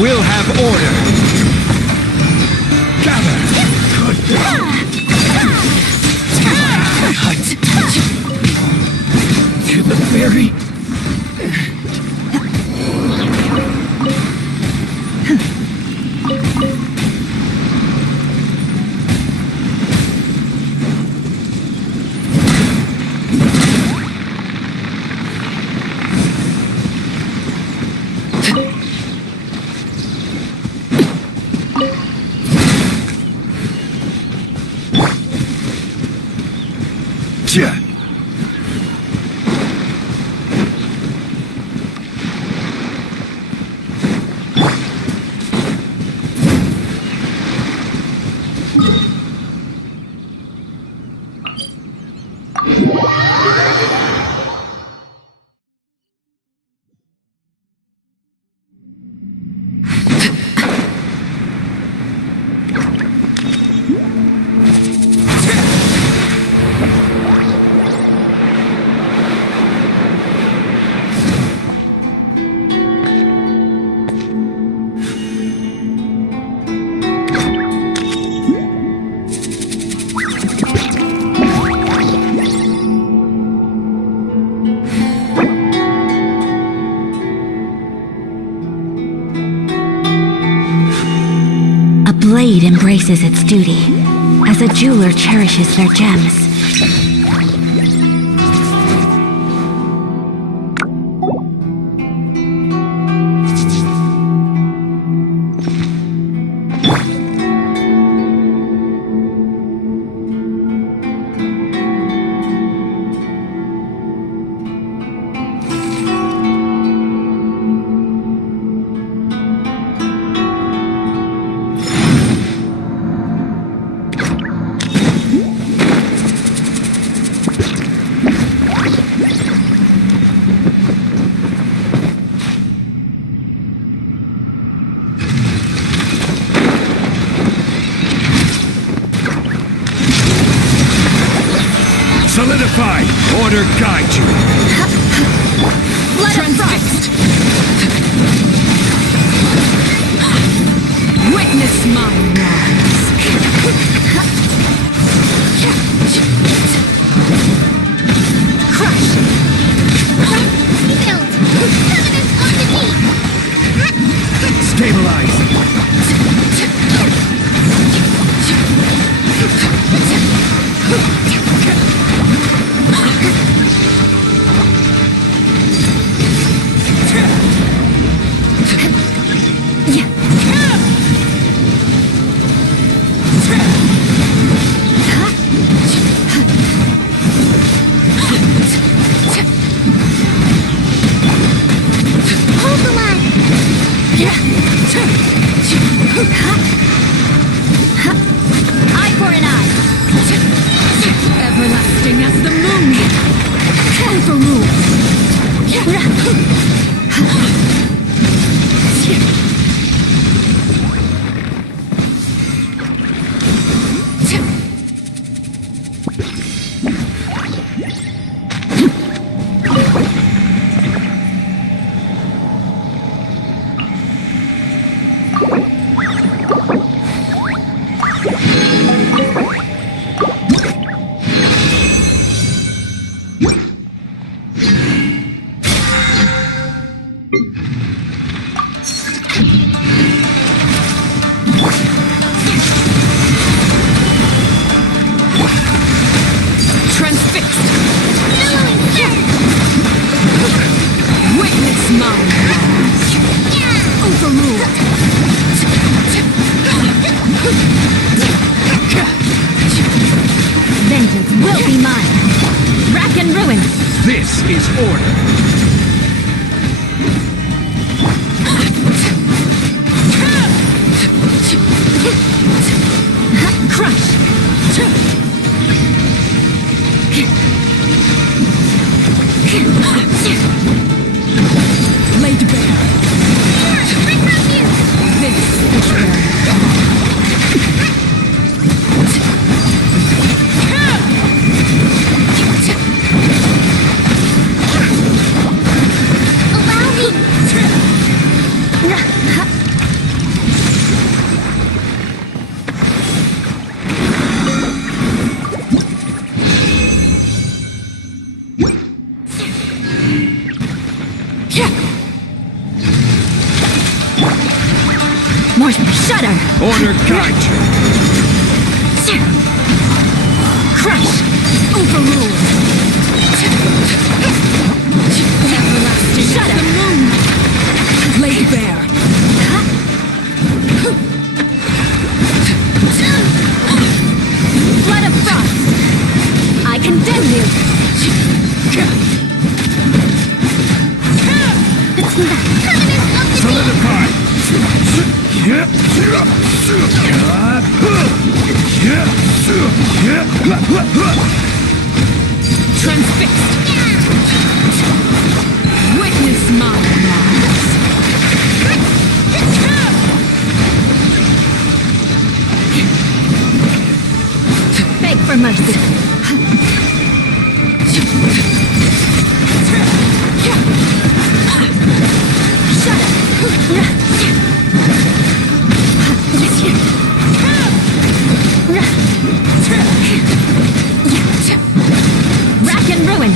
will have order. Gather. To the very... blade embraces its duty, as a jeweler cherishes their gems. Solidify! Order guide you! Transfixed! Witness my wrongs! Crush! Build! Permanent on the knee! Stabilize! Hold the line! Eye for an eye! Everlasting as the moon! Transfixed! Witness my wrongs! Overruled! Vengeance will be mine! Rack and ruin! This is order! Crush! Laid bare! This is where Allow me! More shudder! Order guide you! Crush! Overruled! Everlasting shudder! The moon! Laid bare! Blood of frost! I condemn you! Solidify! Transfixed! Witness my wrongs! Beg for mercy! Rack and ruin!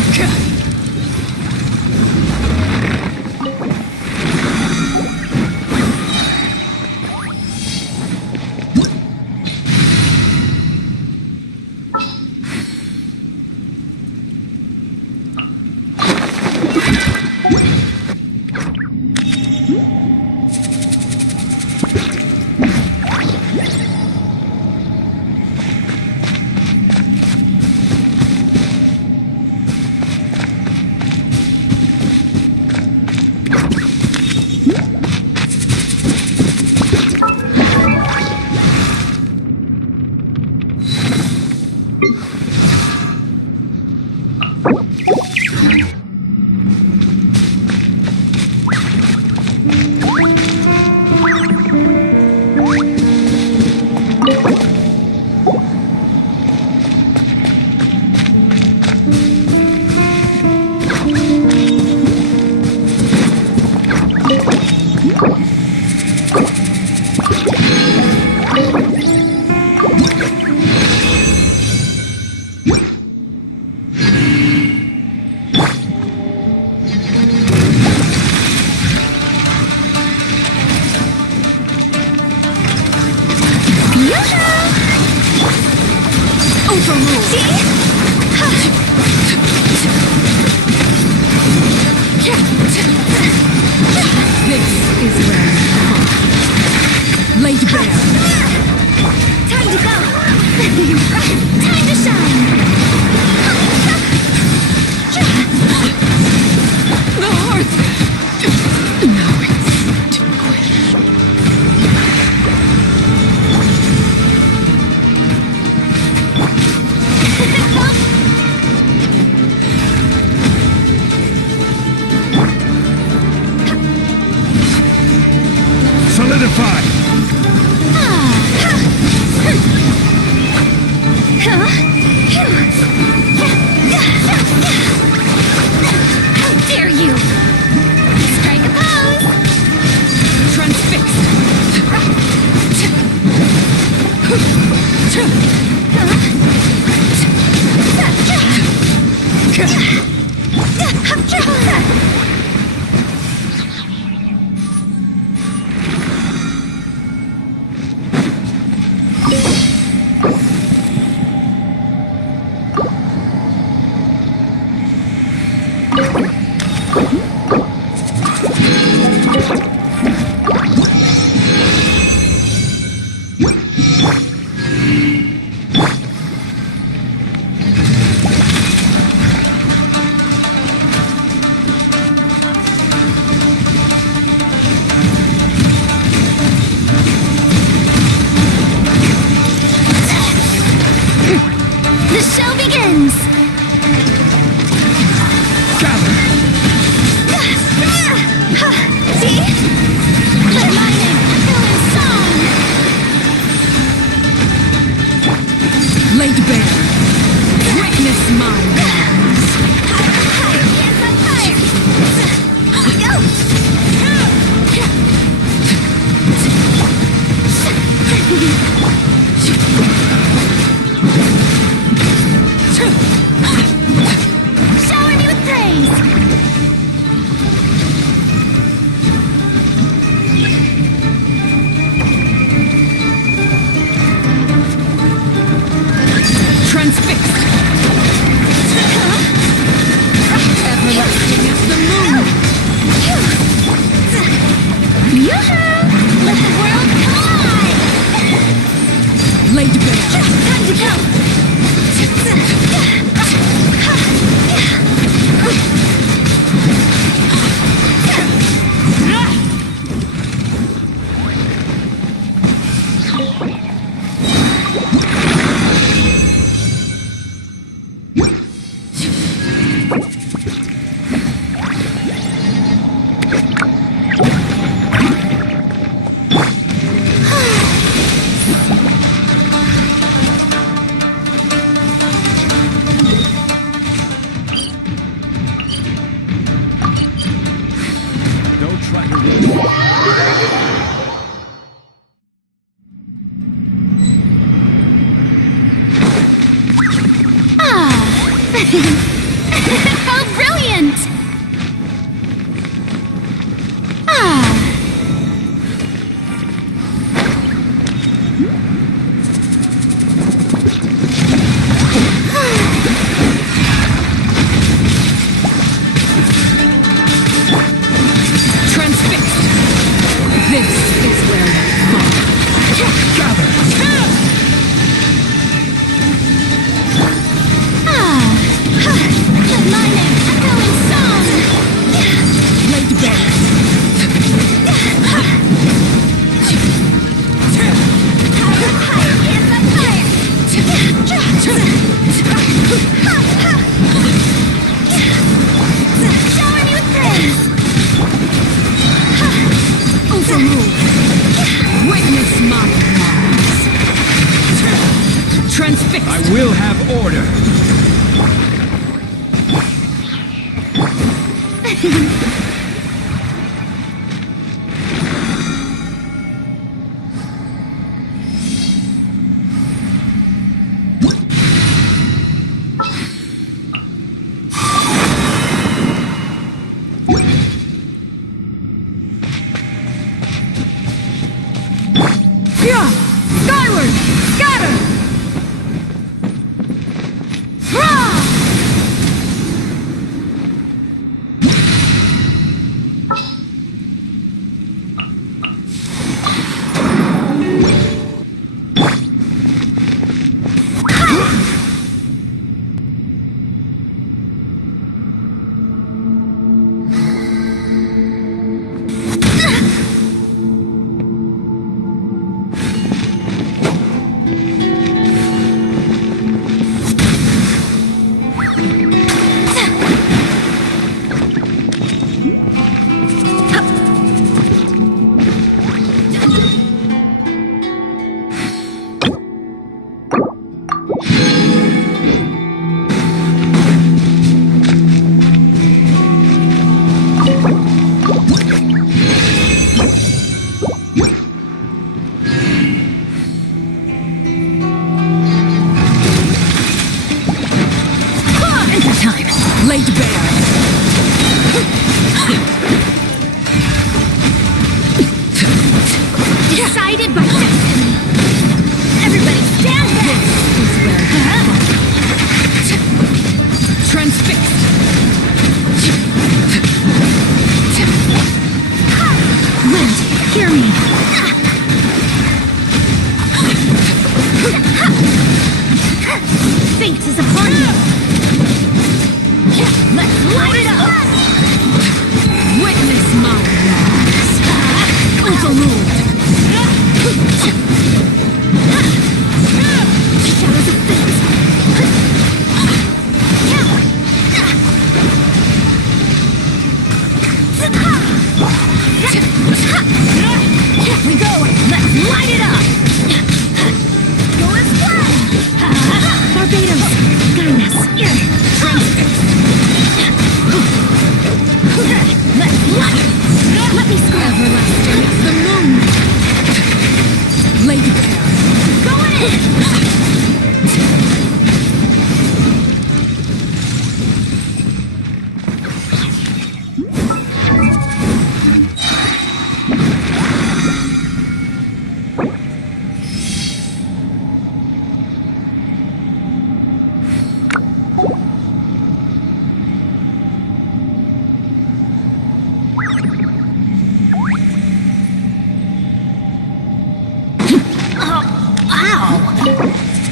How brilliant! Transfixed! This Yeah! Skyward! Scatter! Laid bare. Decided by destiny. Everybody stand back. Transfixed. Wind, hear me. Fate is upon you. Let's light it up! Witness my wrongs. Overruled. Shadows of fate. Here we go! Let's light it up! Go as planned! Barbados, guide us. Transfixed. Let me scrub Everlasting as the moon. Laid bare. Going in!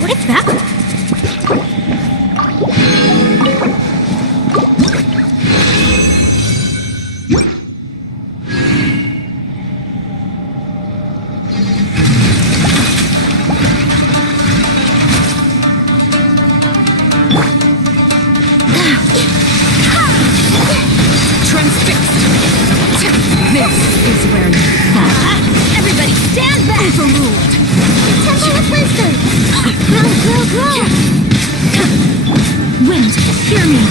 What is that? Transfixed. This is where you fall. Everybody stand back! Overruled. Temple of wisdom! Grow, grow, grow! Wind, hear me.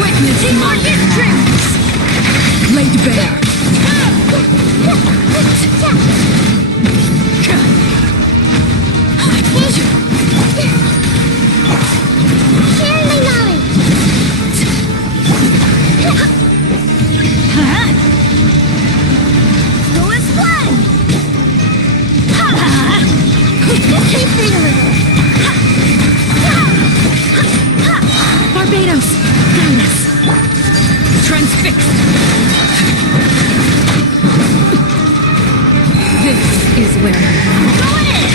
Witness my wrongs. Laid bare. Share my knowledge! Go as planned! Keep fingering it! Barbados, guide us. Transfixed. This is where you fall. Going in!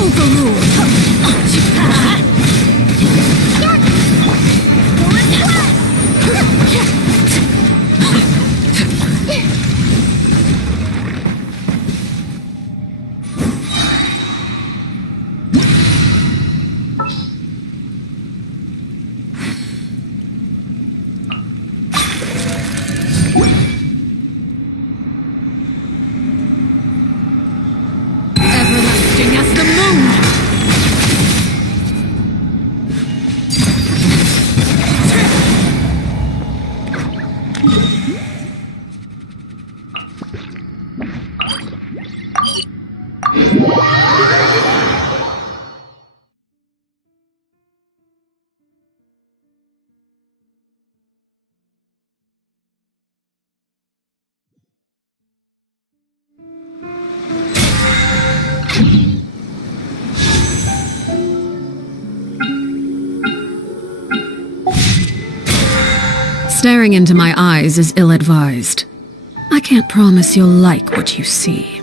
Overruled. Go as planned! Staring into my eyes is ill-advised. I can't promise you'll like what you see.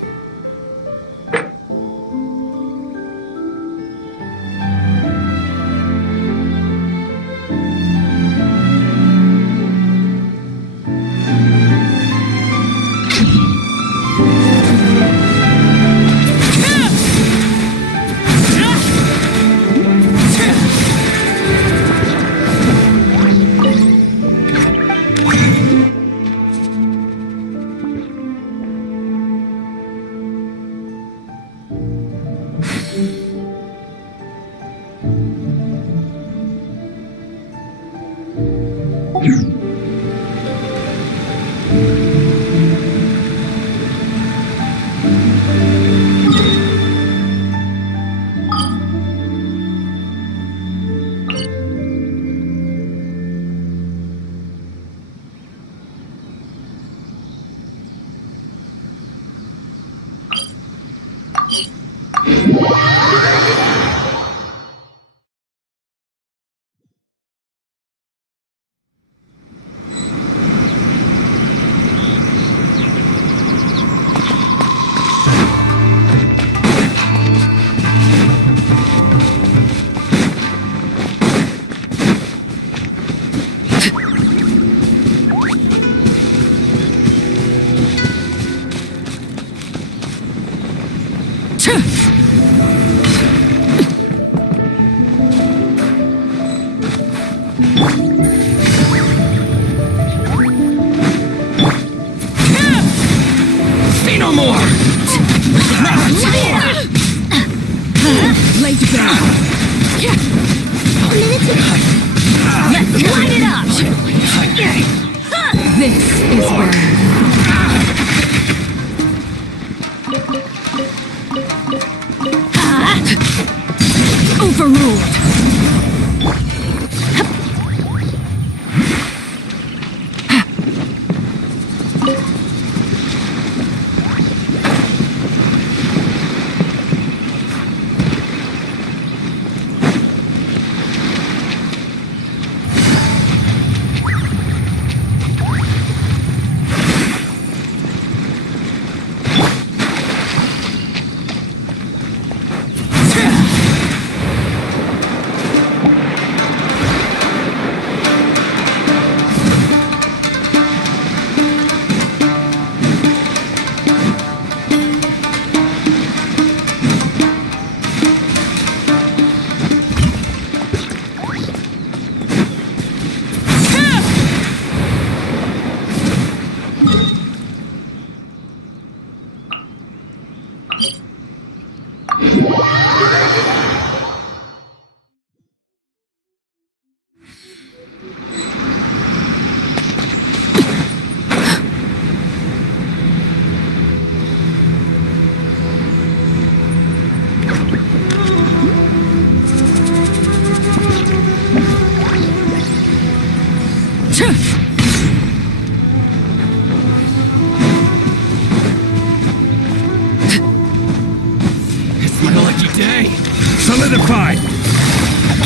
Solidified!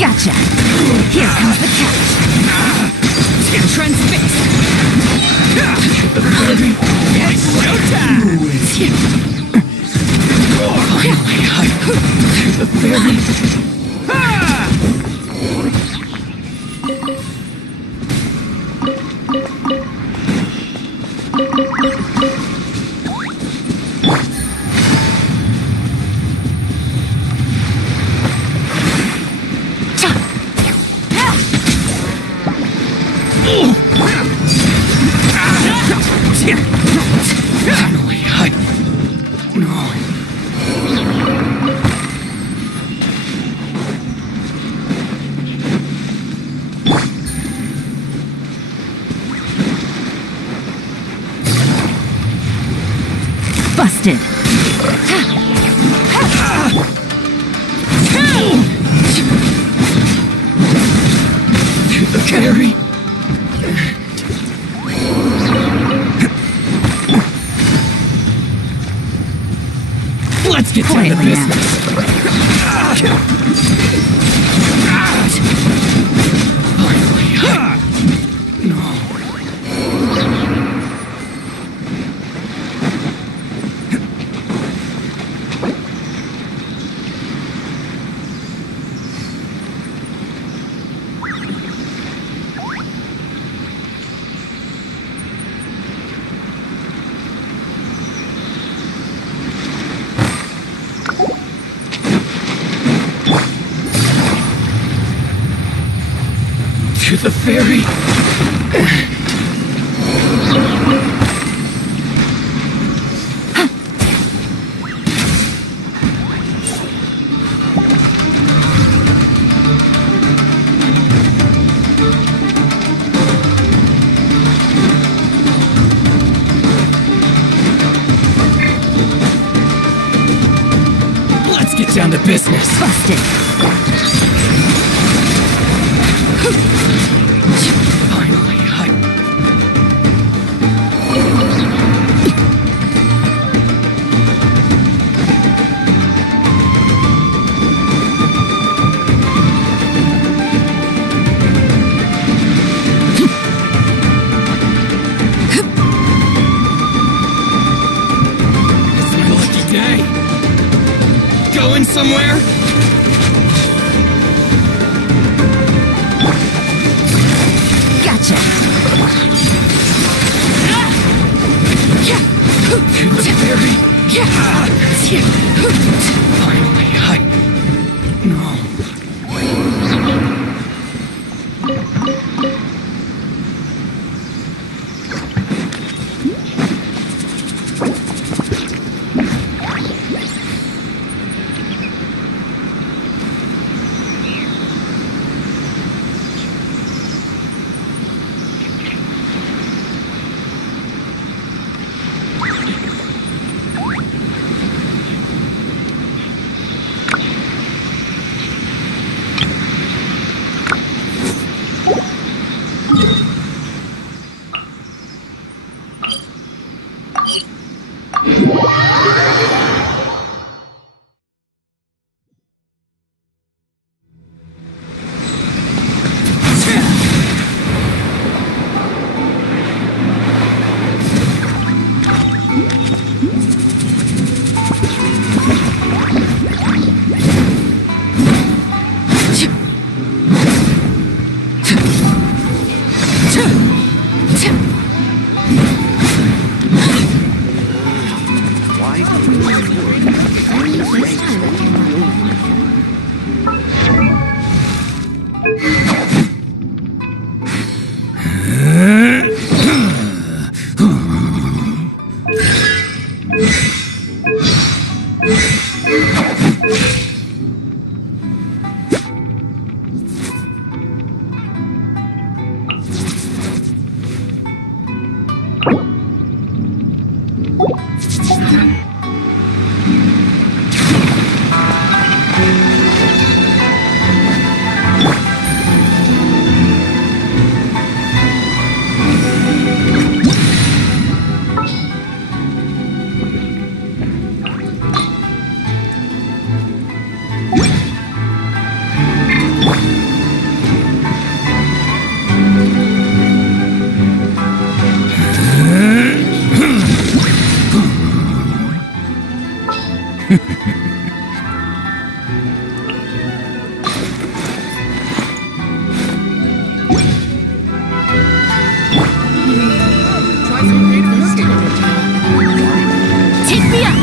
Gotcha! Here comes the catch! Skintrend's fixed! It's showtime! The fairy! Busted. The carry. Let's get down to To the ferry. Let's get down to business. Busted. Finally, it's my lucky day. Going somewhere? Gotcha. To the ferry. Finally, no. Take me up!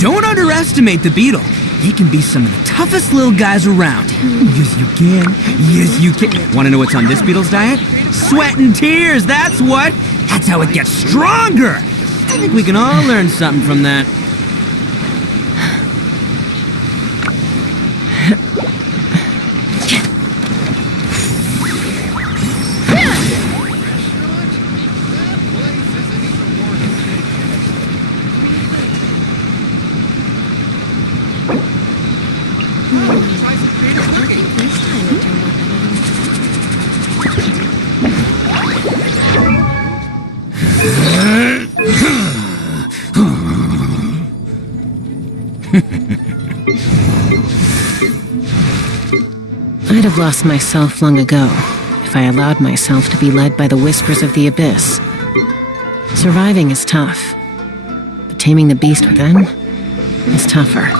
Don't underestimate the beetle. He can be some of the toughest little guys around. Yes, you can. Yes, you can. Want to know what's on this beetle's diet? Sweat and tears, that's what. That's how it gets stronger. I think we can all learn something from that. I'd have lost myself long ago if I allowed myself to be led by the whispers of the abyss. Surviving is tough, but taming the beast within is tougher.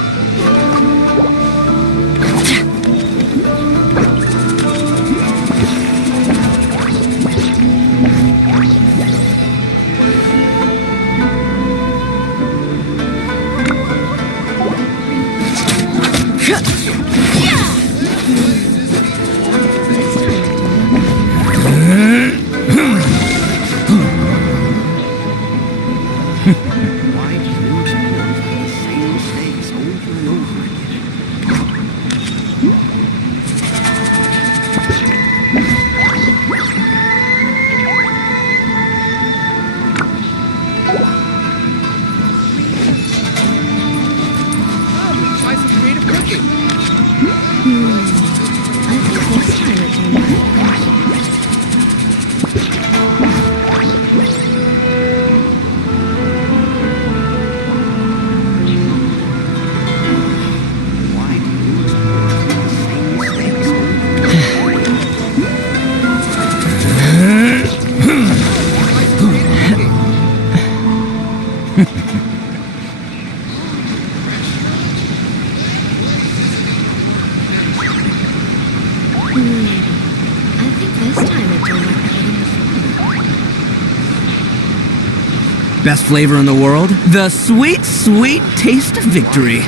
Best flavor in the world? The sweet, sweet taste of victory.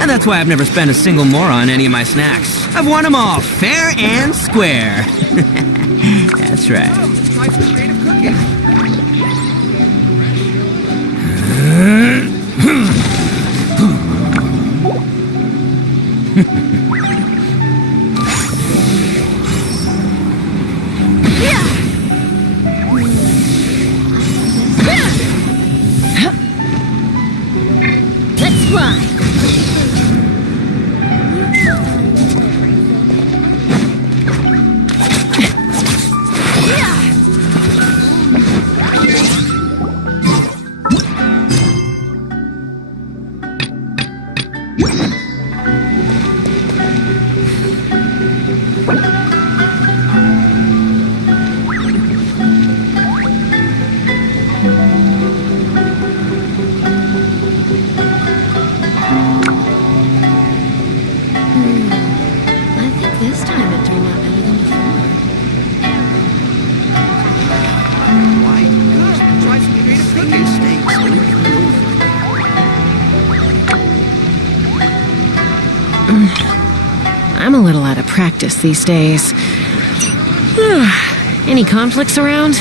And that's why I've never spent a single more on any of my snacks. I've won them all, fair and square. That's right. Try some creative cooking. Let's run. This time it turned out better than before. Why try some creative cooking? Steaks I'm a little out of practice these days. Any conflicts around?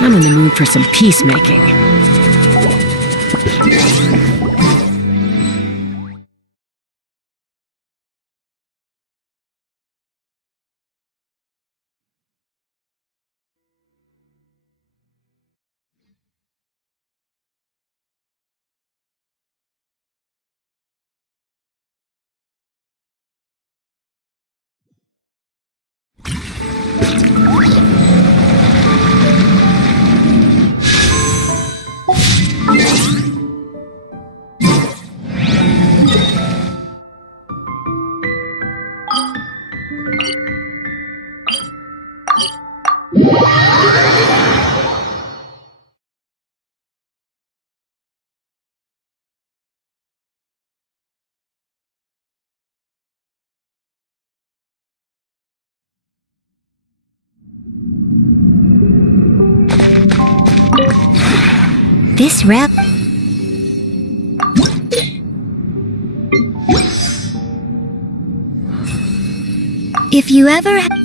I'm in the mood for some peacemaking. This rep... If you ever...